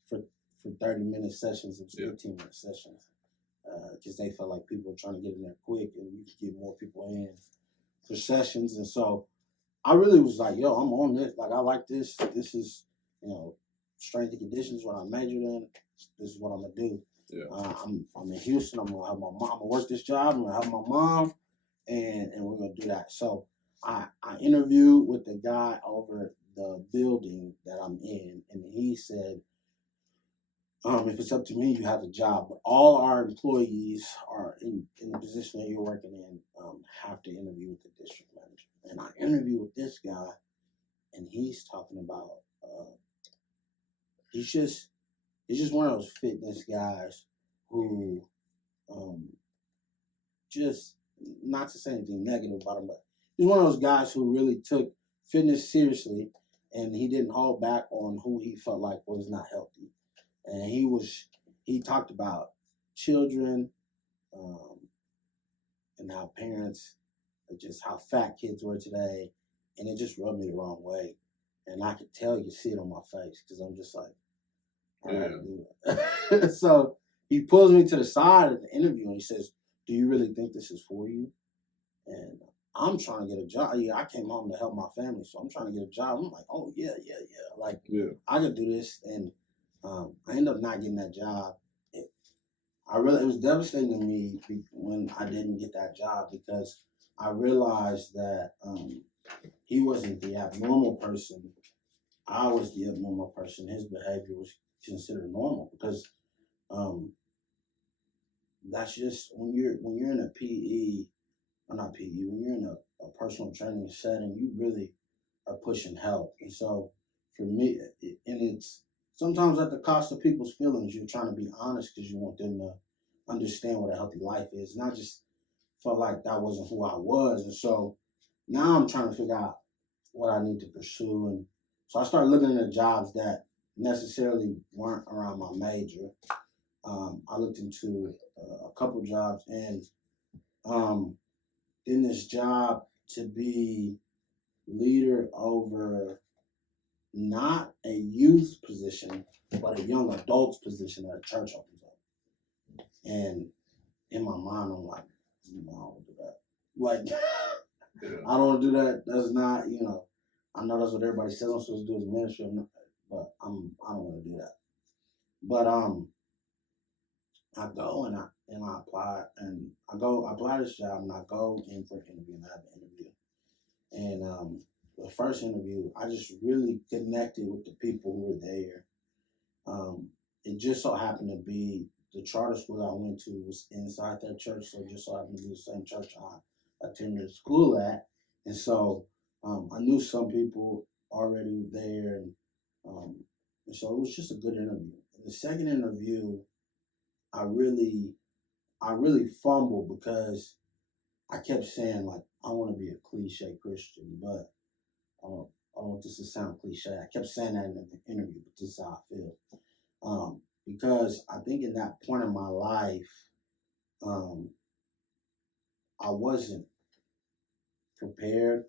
for 30-minute sessions. It was 15-minute sessions because they felt like people were trying to get in there quick, and you could get more people in for sessions. And so I really was like, yo, I'm on this. Like I like this. This is, strength and conditions what I majored in. This is what I'm gonna do. Yeah. I'm in Houston. I'm gonna help my mom. I'm gonna work this job. I'm gonna help my mom, and we're gonna do that. So I interviewed with the guy over the building that I'm in, and he said, if it's up to me, you have the job. But all our employees are in the position that you're working in have to interview with the district manager. And I interviewed with this guy, and he's talking about he's just one of those fitness guys who just, not to say anything negative about him, but he's one of those guys who really took fitness seriously, and he didn't hold back on who he felt like was not healthy. And he talked about children and how parents, just how fat kids were today, and it just rubbed me the wrong way. And I could tell, you could see it on my face, because I'm just like, yeah. So he pulls me to the side at the interview, and he says, "Do you really think this is for you?" And I'm trying to get a job. Yeah, I came home to help my family, so I'm trying to get a job. I'm like, oh yeah. Like, I could do this, and I ended up not getting that job. It was devastating to me when I didn't get that job, because I realized that he wasn't the abnormal person. I was the abnormal person. His behavior was considered normal, because that's just when you're in a PE, or not PE, when you're in a personal training setting, you really are pushing health. And so for me, and it's sometimes at the cost of people's feelings. You're trying to be honest because you want them to understand what a healthy life is. And I just felt like that wasn't who I was. And so now I'm trying to figure out what I need to pursue. And so I started looking at jobs that necessarily weren't around my major. I looked into a couple jobs, and in this job to be leader over not a youth position, but a young adults position at a church opens up. And in my mind, I'm like, no, I don't do that. Like, I don't do that. That's not, I know that's what everybody says I'm supposed to do as a minister, but I don't want to do that. But I go and I apply, and I apply this job, and I go in for an interview, and I have an interview. And the first interview, I just really connected with the people who were there. It just so happened to be the charter school I went to was inside that church, so it just so happened to be the same church I attended school at. And so I knew some people already there, and so it was just a good interview. The second interview, I really fumbled, because I kept saying, like, I want to be a cliche Christian, but I don't want this to sound cliche. I kept saying that in the interview, but this is how I feel. Because I think in that point in my life, I wasn't prepared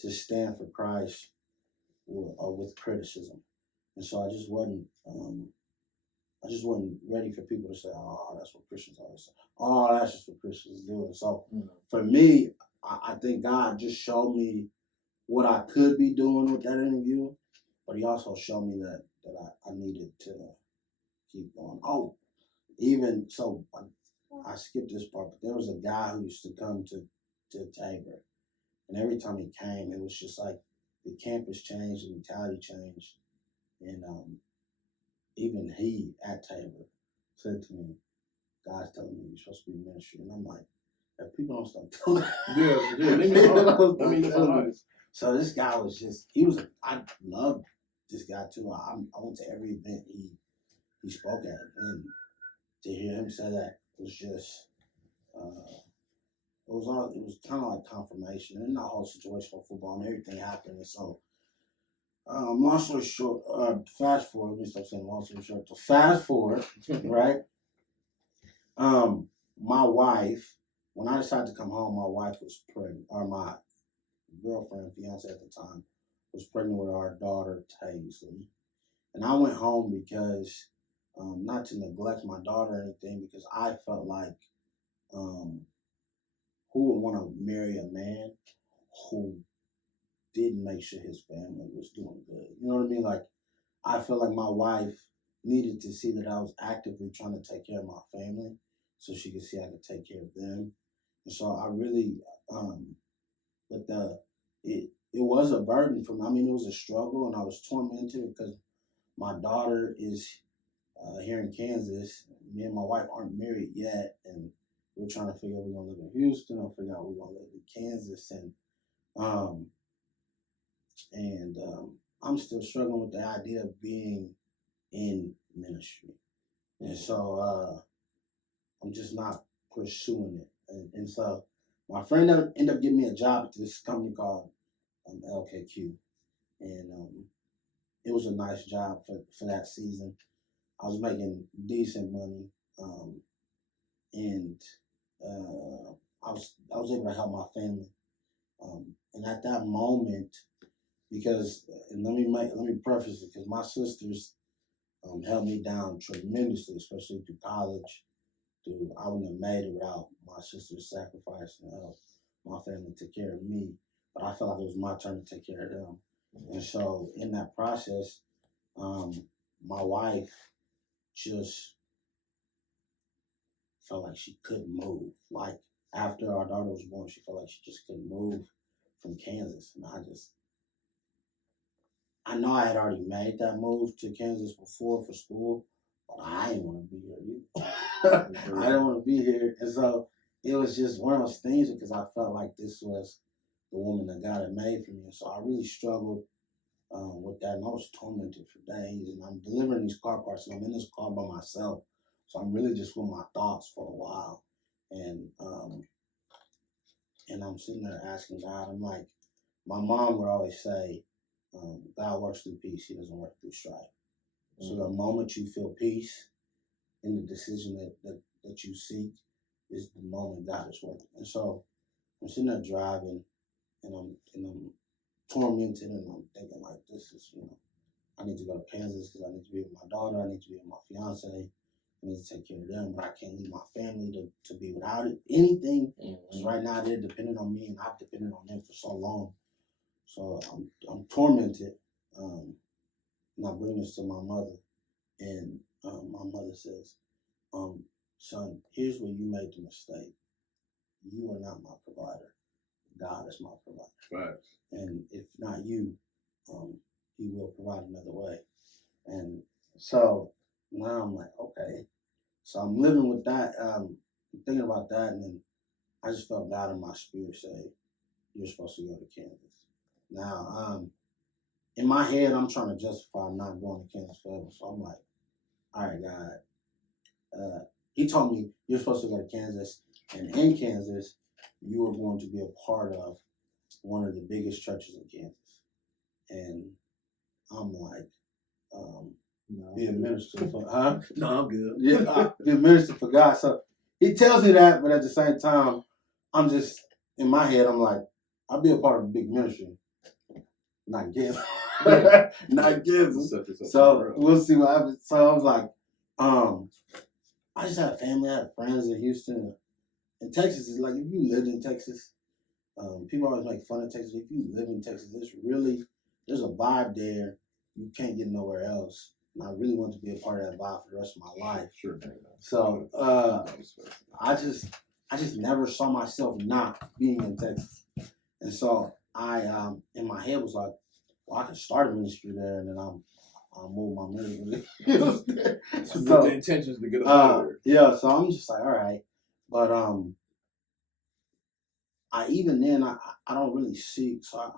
to stand for Christ with criticism. And so I just wasn't ready for people to say, "Oh, that's what Christians always say. Oh, that's just what Christians do." And so for me, I think God just showed me what I could be doing with that interview, but he also showed me that I needed to keep going. Oh, even so, I skipped this part, but there was a guy who used to come to Tabor, and every time he came, it was just like the campus changed, the mentality changed, and even he at Tabor said to me, "God's telling me you're supposed to be in ministry," and I'm like, if people don't start telling me, so this guy was just, I loved this guy too. I went to every event he spoke at, and to hear him say that was just, it was kind of like confirmation, and the whole situation with football and everything happened. And so, long story short, fast forward, let me stop saying long story short. So fast forward, right? My wife, when I decided to come home, my wife was pregnant, or my girlfriend, fiance at the time, was pregnant with our daughter, Taisley. And I went home because, not to neglect my daughter or anything, because I felt like, who would want to marry a man who didn't make sure his family was doing good? You know what I mean? Like, I feel like my wife needed to see that I was actively trying to take care of my family, so she could see I could take care of them. And so I really, but it was a burden for me. I mean, it was a struggle, and I was tormented because my daughter is here in Kansas. Me and my wife aren't married yet, and we're trying to figure out we're gonna live in Houston or figure out we're gonna live in Kansas, um, and I'm still struggling with the idea of being in ministry, and so I'm just not pursuing it, and so my friend ended up giving me a job at this company called LKQ, and it was a nice job for that season. I was making decent money, and I was able to help my family. And at that moment, because and let me preface it, because my sisters held me down tremendously, especially through college. I wouldn't have made it without my sisters sacrificing to help my family take care of me. But I felt like it was my turn to take care of them. And so in that process, my wife just felt like she couldn't move. Like after our daughter was born, she felt like she just couldn't move from Kansas. And I know I had already made that move to Kansas before for school, but I didn't want to be here either. I didn't want to be here. And so it was just one of those things because I felt like this was the woman that God had made for me. And so I really struggled with that. And I was tormented for days. And I'm delivering these car parts and I'm in this car by myself. So I'm really just with my thoughts for a while. And I'm sitting there asking God, I'm like, my mom would always say, God works through peace, he doesn't work through strife. Mm-hmm. So the moment you feel peace in the decision that you seek is the moment God is working. And so I'm sitting there driving and I'm tormented and I'm thinking like this is, I need to go to Kansas because I need to be with my daughter, I need to be with my fiance, I need to take care of them, but I can't leave my family to be without anything. Because right now they're dependent on me and I've depended on them for so long. So I'm tormented, and I bring this to my mother, and my mother says, son, here's where you made the mistake. You are not my provider. God is my provider. Right. And if not you, he will provide another way. And so now I'm like, okay. So I'm living with that, thinking about that, and then I just felt God in my spirit say, you're supposed to go to Kansas. Now, in my head, I'm trying to justify not going to Kansas forever. So I'm like, all right, God. He told me you're supposed to go to Kansas, and in Kansas, you are going to be a part of one of the biggest churches in Kansas. And I'm like, be a minister for, huh? No, I'm good. Yeah, be a minister for God. So he tells me that, but at the same time, I'm just, in my head, I'm like, I'll be a part of a big ministry. Not Kansas. Not Kansas. So we'll see what happens. So I was like, I just had family, I had friends in Houston. And Texas is like, if you lived in Texas, people always make fun of Texas. If you live in Texas, there's a vibe there you can't get nowhere else. And I really want to be a part of that vibe for the rest of my life. Sure. So I just never saw myself not being in Texas. And so I in my head was like, well, I can start a ministry there and then I'll move my ministry. So the intentions to get up there. Yeah, so I'm just like, all right. But I don't really seek, so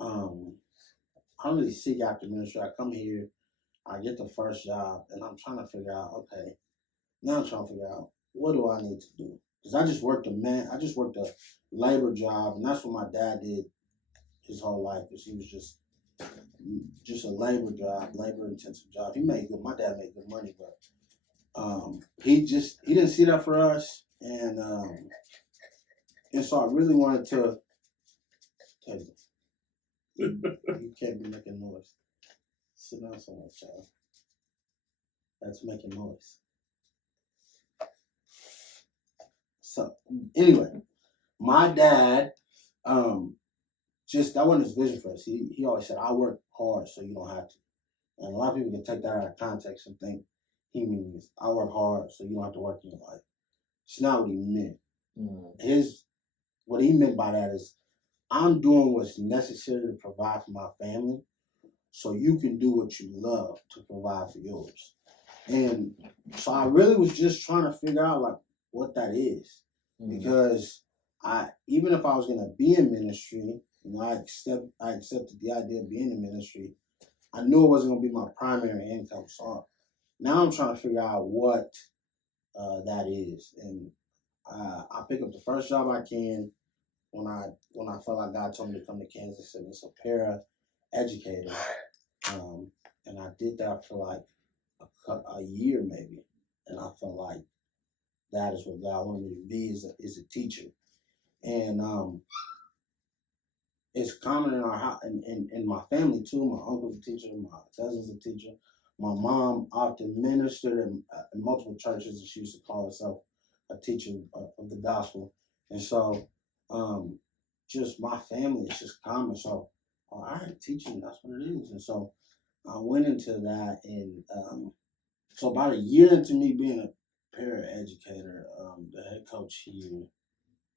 I don't really seek after ministry. I come here, I get the first job, and I'm trying to figure out, okay, now I'm trying to figure out what do I need to do? Because I just worked a labor job, and that's what my dad did his whole life. Because he was just a labor job, labor intensive job. My dad made good money, but he didn't see that for us, and so I really wanted to tell you, you can't be making noise. Sit down somewhere, child. That's making noise. So anyway, my dad, that wasn't his vision for us. He always said, I work hard so you don't have to. And a lot of people can take that out of context and think he means I work hard so you don't have to work in your life. It's not what he meant. What he meant by that is I'm doing what's necessary to provide for my family so you can do what you love to provide for yours. And so I really was just trying to figure out like what that is. Because even if I was gonna be in ministry, I accepted the idea of being in ministry. I knew it wasn't gonna be my primary income. So now I'm trying to figure out what that is. And I pick up the first job I can when I felt like God told me to come to Kansas, and it's a para educator. And I did that for like a year maybe, and I felt like that is what God wanted me to be is a teacher. And it's common in our house, in my family too. My uncle's a teacher, my cousin's a teacher. My mom often ministered in multiple churches, and she used to call herself a teacher of the gospel. And so, just my family is just common. So, all right, teaching, that's what it is. And so, I went into that, and so about a year into me being a para-educator, the head coach here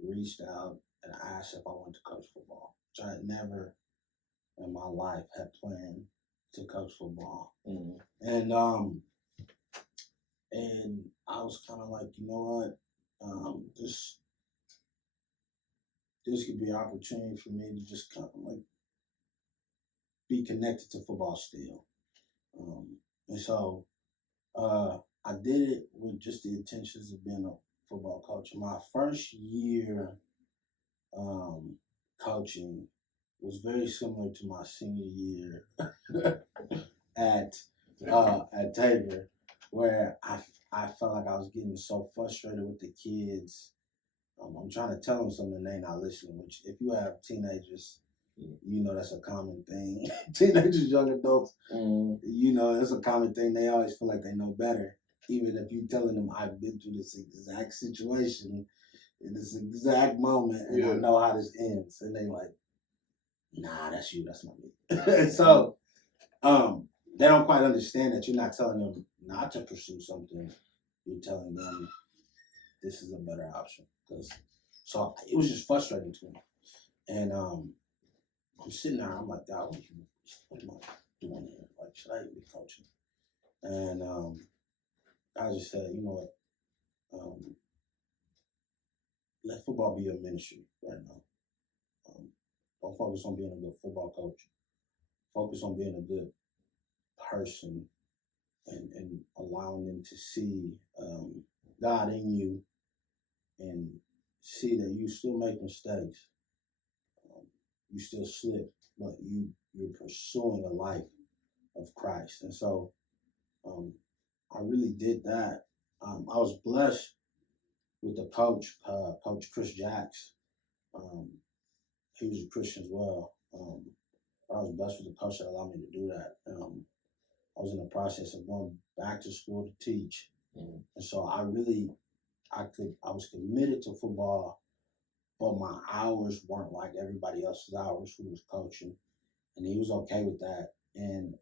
reached out and asked if I wanted to coach football, which I had never in my life had planned to coach football. And I was kind of like, you know what, this could be an opportunity for me to just kind of like be connected to football still. And so I did it with just the intentions of being a football coach. My first year coaching was very similar to my senior year at Tabor, where I felt like I was getting so frustrated with the kids. I'm trying to tell them something and they not listening. Which, if you have teenagers, you know that's a common thing. Teenagers, young adults, it's a common thing. They always feel like they know better, even if you telling them I've been through this exact situation in this exact moment, and I know how this ends, and they like, nah, that's you, that's not me. And so, they don't quite understand that you're not telling them not to pursue something. You're telling them this is a better option. So it was just frustrating to me. And I'm sitting there, I'm like, God, what am I doing here? Like, should I even be coaching? And I just said, you know what? Let football be your ministry right now. Don't focus on being a good football coach. Focus on being a good person and allowing them to see God in you and see that you still make mistakes. You still slip, but you're pursuing a life of Christ. And so I really did that. I was blessed with the coach, Coach Chris Jacks. He was a Christian as well. I was blessed with the coach that allowed me to do that. I was in the process of going back to school to teach. And so I was committed to football, but my hours weren't like everybody else's hours who was coaching. And he was okay with that. And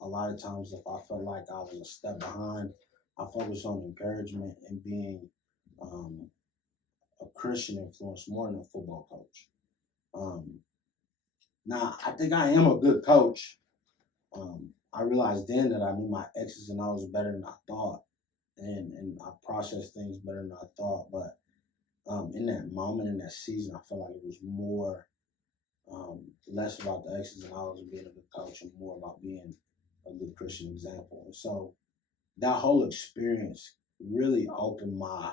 a lot of times if I felt like I was a step behind, I focused on encouragement and being a Christian influence more than a football coach. Now, I think I am a good coach. I realized then that I knew my X's and O's better than I thought. And I processed things better than I thought. But in that moment, in that season, I felt like it was more, less about the X's and O's and being a good coach and more about being a good Christian example. And so that whole experience really opened my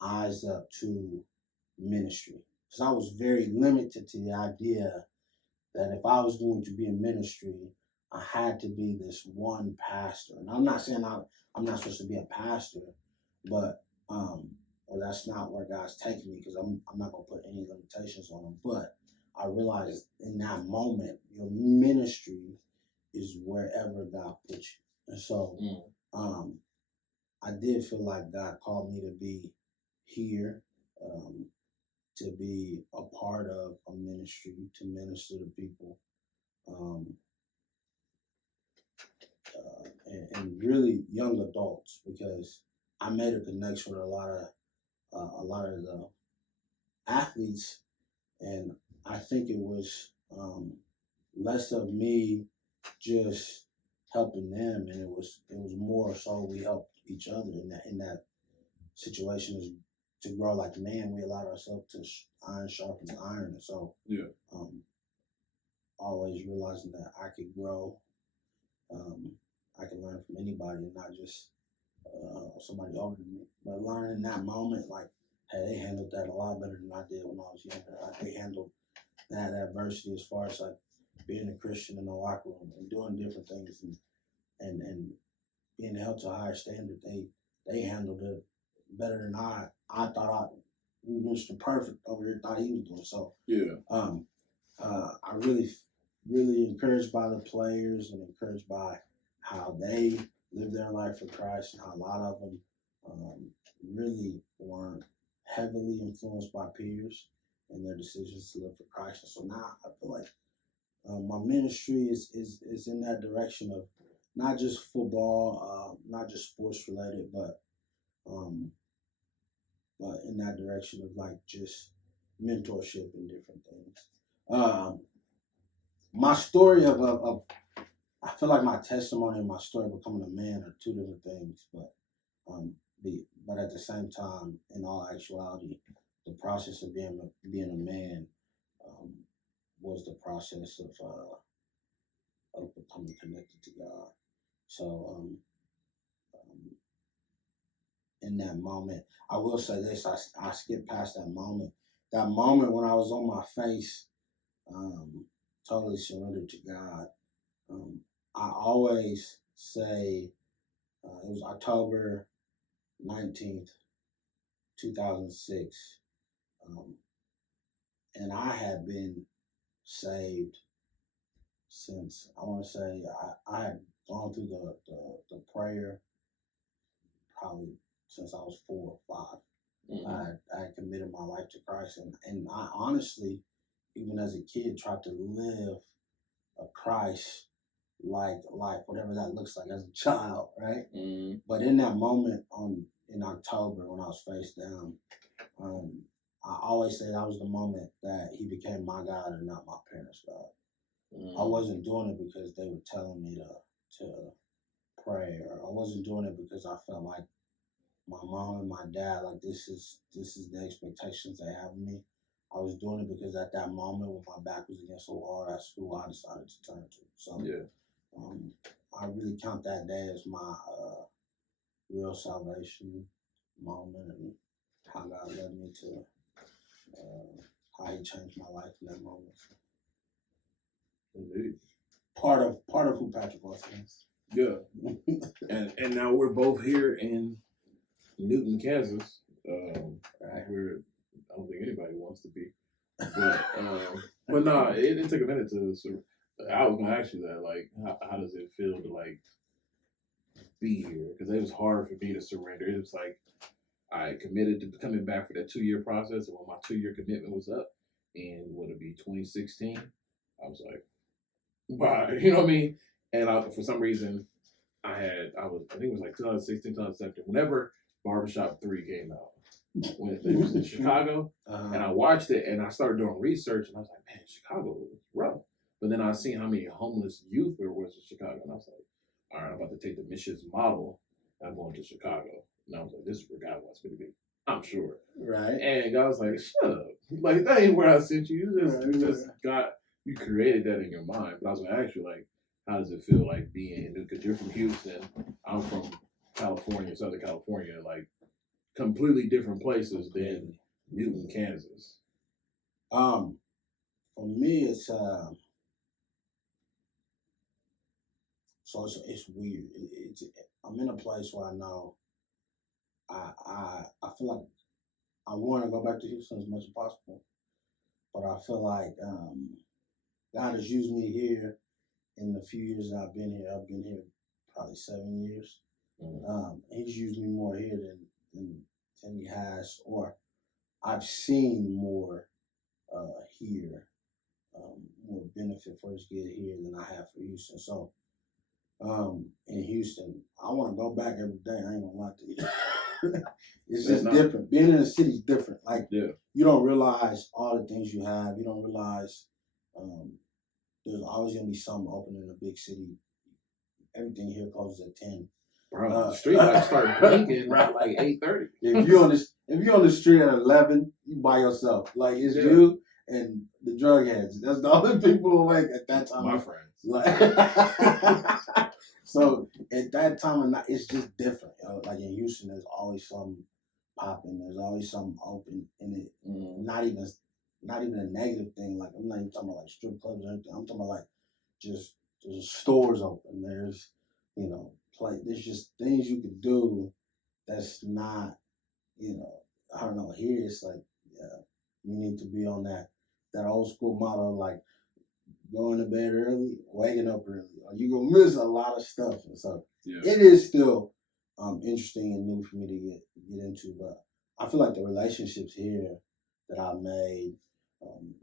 eyes up to ministry. Because I was very limited to the idea that if I was going to be in ministry, I had to be this one pastor. And I'm not saying I'm not supposed to be a pastor, but or that's not where God's taking me, because I'm not going to put any limitations on him. But I realized in that moment, your ministry is wherever God puts you. And so I did feel like God called me to be here, to be a part of a ministry, to minister to people. and really young adults, because I made a connection with a lot of the athletes, and I think it was less of me just helping them, and it was more so we helped each other in that situation is to grow like man. We allowed ourselves to iron sharpens iron, and so Yeah. Always realizing that I could grow, I can learn from anybody, and not just somebody older than me. But learning that moment, like, hey, they handled that a lot better than I did when I was younger. Like, they handled that adversity as far as like being a Christian in the locker room and doing different things, and being held to a higher standard. They handled it better than I thought. Mr. Perfect over here thought he was doing. So Yeah. I really encouraged by the players and encouraged by how they live their life for Christ, and how a lot of them really weren't heavily influenced by peers in their decisions to live for Christ. And so now I feel like my ministry is in that direction of not just football, not just sports related, um, but in that direction of like just mentorship and different things. My story of I feel like my testimony and my story of becoming a man are two different things, um, but at the same time, in all actuality, the process of being a man um, was the process of becoming connected to God. So in that moment, I will say this: I skipped past that moment. That moment when I was on my face, totally surrendered to God. Um, I always say it was October 19th, 2006, and I had been saved since I want to say I had gone through the prayer probably since I was 4 or 5. Mm-hmm. I had committed my life to Christ, and I honestly, even as a kid, tried to live a Christ like life, whatever that looks like as a child, right? Mm-hmm. But in that moment in October when I was face down, I always say that was the moment that he became my God and not my parents' God. I wasn't doing it because they were telling me to pray, or I wasn't doing it because I felt like my mom and my dad, like this is the expectations they have of me. I was doing it because at that moment when my back was against the wall, that's who I decided to turn to. So Yeah. I really count that day as my real salvation moment, and how God led me to how He changed my life in that moment. Indeed. Part of who Patrick Wilson is. Yeah. and now we're both here in Newton, Kansas. Right. Where I don't think anybody wants to be. But no, it took a minute to. I was gonna ask you that. Like, how does it feel to like be here? Because it was hard for me to surrender. It was like I committed to coming back for that 2-year process, and when my 2-year commitment was up, in would it be 2016? I was like, bye. You know what I mean? And for some reason, I think it was like 2016, 2017. Whenever Barbershop 3 came out, when it was in Chicago, and I watched it, and I started doing research, and I was like, man, Chicago was rough. But then I seen how many homeless youth there was in Chicago, and I was like, all right, I'm about to take the missions model, and I'm going to Chicago. And I was like, this is where God wants me to be. I'm sure. Right. And God was like, shut up. Like, that ain't where I sent you. You just got, you created that in your mind. But I was going to ask you, like, how does it feel like being in New? Because you're from Houston. I'm from California, Southern California. Like, completely different places than Newton, Kansas. For me, it's it's weird. I'm in a place where I know I feel like I want to go back to Houston as much as possible, but I feel like God has used me here in the few years that I've been here. I've been here probably 7 years. He's used me more here than he has, or I've seen more here, more benefit for his good here than I have for Houston. So in Houston. I want to go back every day. I ain't gonna lie to you. It's That's just not- different. Being in the city is different. Like Yeah. you don't realize all the things you have. You don't realize there's always gonna be something open in a big city. Everything here closes at 10. Bro, the street lights start blinking around like 8:30. If you on the street at 11, you by yourself. Like it's Yeah. you and the drug heads. That's the only people awake at that time. My friends. Like, so at that time of night, it's just different. Like in Houston, there's always something popping. There's always something open, and it not even a negative thing. Like I'm not even talking about like strip clubs or anything. I'm talking about like just there's stores open. There's there's just things you can do that's not I don't know. Here it's like you need to be on that old school motto like going to bed early, waking up early, or you gonna miss a lot of stuff. And so it is still interesting and new for me to get into. But I feel like the relationships here that I've made,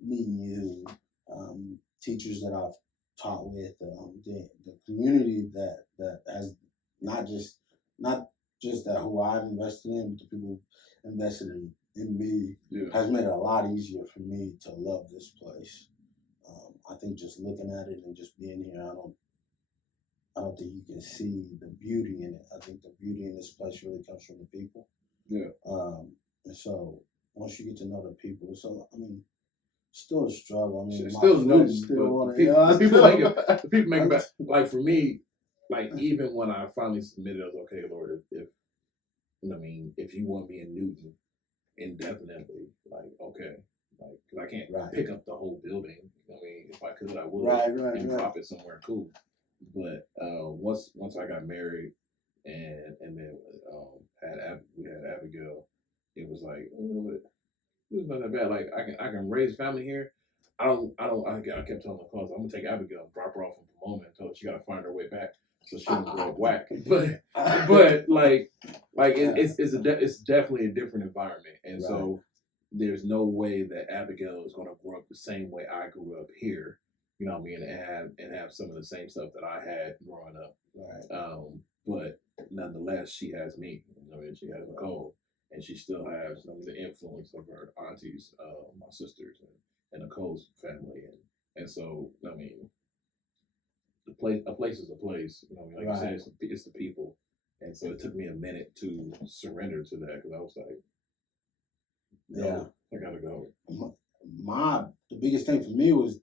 meeting you, teachers that I've taught with, the community that has not just that who I've invested in, but the people invested in me has made it a lot easier for me to love this place. I think just looking at it and just being here, I don't think you can see the beauty in it. I think the beauty in this place really comes from the people. Yeah. And so once you get to know the people, so I mean, still a struggle. I mean, It's my still new, foot but the people make it back. Like for me, like even when I finally submitted, I was okay, Lord, if you want me in Newton indefinitely, like okay, like 'cause I can't pick up the whole building. I mean, if I could, I would, and drop it somewhere cool. But once I got married and then we had Abigail, it was like it was not that bad. Like I can raise family here. I kept telling my class, I'm gonna take Abigail and drop her off in Pomona and tell her she gotta find her way back so she don't grow up whack. But it's definitely a different environment, and so there's no way that Abigail is gonna grow up the same way I grew up here. You know what I mean, and have some of the same stuff that I had growing up. Right. But nonetheless, she has me. I mean, she has Nicole, and she still has the influence of her aunties, my sisters, and Nicole's family, and so I mean, a place is a place. You know, what I mean? Like you said, it's the people, and so it took me a minute to surrender to that because I was like, no, I gotta go. The biggest thing for me was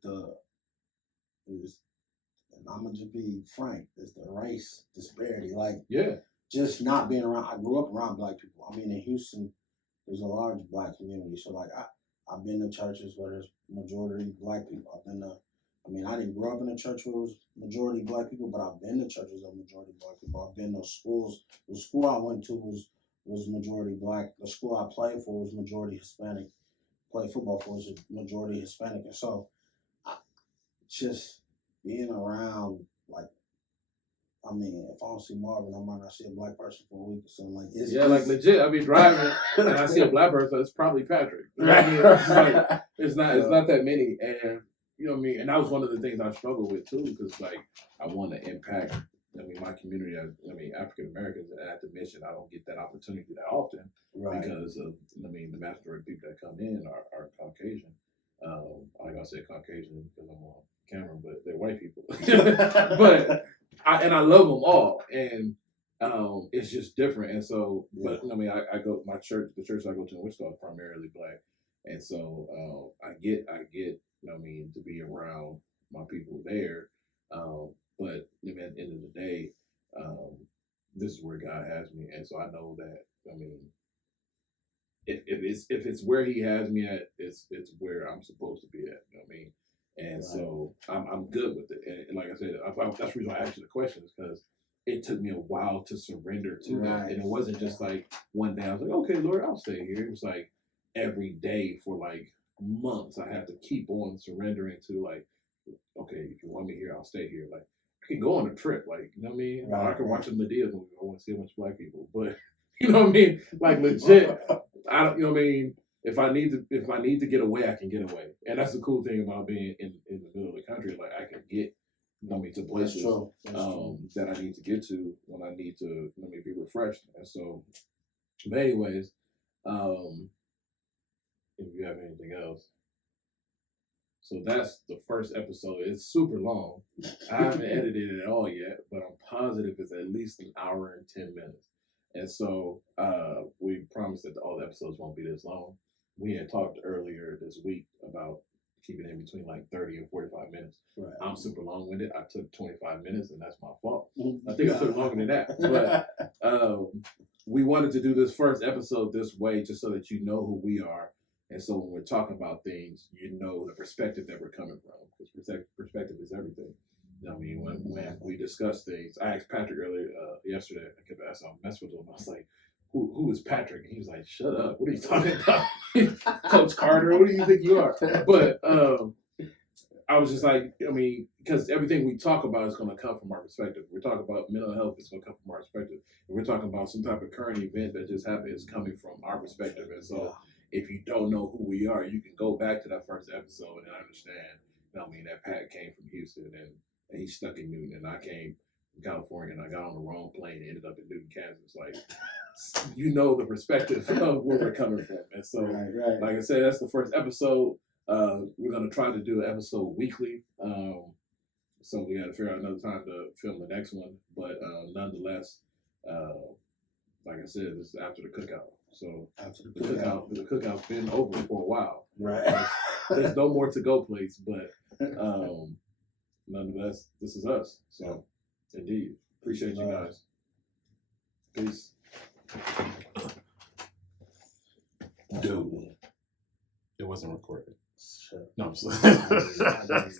and I'm gonna just be frank, is the race disparity. Like, just not being around. I grew up around black people. I mean, in Houston, there's a large black community. So, like, I've been to churches where there's majority black people. I didn't grow up in a church where it was majority black people, but I've been to churches of majority black people. I've been to schools. The school I went to was majority black. The school I played for was majority Hispanic. Played football for was majority Hispanic. And so, just being around, like, I mean, if I don't see Marvin, I might not see a black person for a week or something. Like, like legit. I be driving and I see a black person. It's probably Patrick. You know what I mean? It's not that many, and you know what I mean. And that was one of the things I struggled with too, because like I want to impact. I mean, my community. African Americans at the mission. I don't get that opportunity that often because of the vast majority of people that come in are Caucasian. Like I said, Caucasian because I'm on camera, but they're white people. But I love them all, and it's just different. And so, but I go the church I go to in Wichita is primarily black, and so I get to be around my people there. But at the end of the day, this is where God has me, and so I know that if it's where He has me at, it's where I'm supposed to be at. You know what I mean? And so I'm good with it. And like I said, that's the reason I asked you the question is because it took me a while to surrender to that, and it wasn't just like one day I was like, okay, Lord, I'll stay here. It was like every day for like months I had to keep on surrendering to like, okay, if you want me here, I'll stay here. Like I can go on a trip, like you know what I mean. I can watch a Medea movie. I want to see a bunch of black people, but you know what I mean. Like legit, I don't. You know what I mean. If I need to get away, I can get away, and that's the cool thing about being in the middle of the country. Like I can get to That's places true. That's true. that I need to get to when I need to be refreshed. And so, but anyways, if you have anything else. So that's the first episode. It's super long. I haven't edited it at all yet, but I'm positive it's at least an hour and 10 minutes. And so we promised that all the episodes won't be this long. We had talked earlier this week about keeping it in between like 30 and 45 minutes. Right. I'm super long-winded. I took 25 minutes, and that's my fault. I think I took longer than that. But we wanted to do this first episode this way just so that you know who we are. And so when we're talking about things, you know the perspective that we're coming from. Because perspective is everything. You know what I mean? When we discuss things, I asked Patrick earlier yesterday. I kept asking, I messed with him. I was like, who is Patrick? And he was like, shut up. What are you talking about? Coach Carter, what do you think you are? But I was just like, I mean, because everything we talk about is going to come from our perspective. We're talking about mental health, it's going to come from our perspective. And we're talking about some type of current event that just happened, is coming from our perspective. And so if you don't know who we are, you can go back to that first episode and understand, you know what I mean, that Pat came from Houston and he's stuck in Newton, and I came from California and I got on the wrong plane and ended up in Newton, Kansas. Like, you know the perspective of where we're coming from. And so, like I said, that's the first episode. We're going to try to do an episode weekly. So we got to figure out another time to film the next one. But nonetheless, like I said, this is after the cookout. So After the cookout's been over for a while. Right. There's no more to go place, but nonetheless, this is us. So indeed, appreciate you guys. Peace. Dude, it wasn't recorded. Shut No, I'm just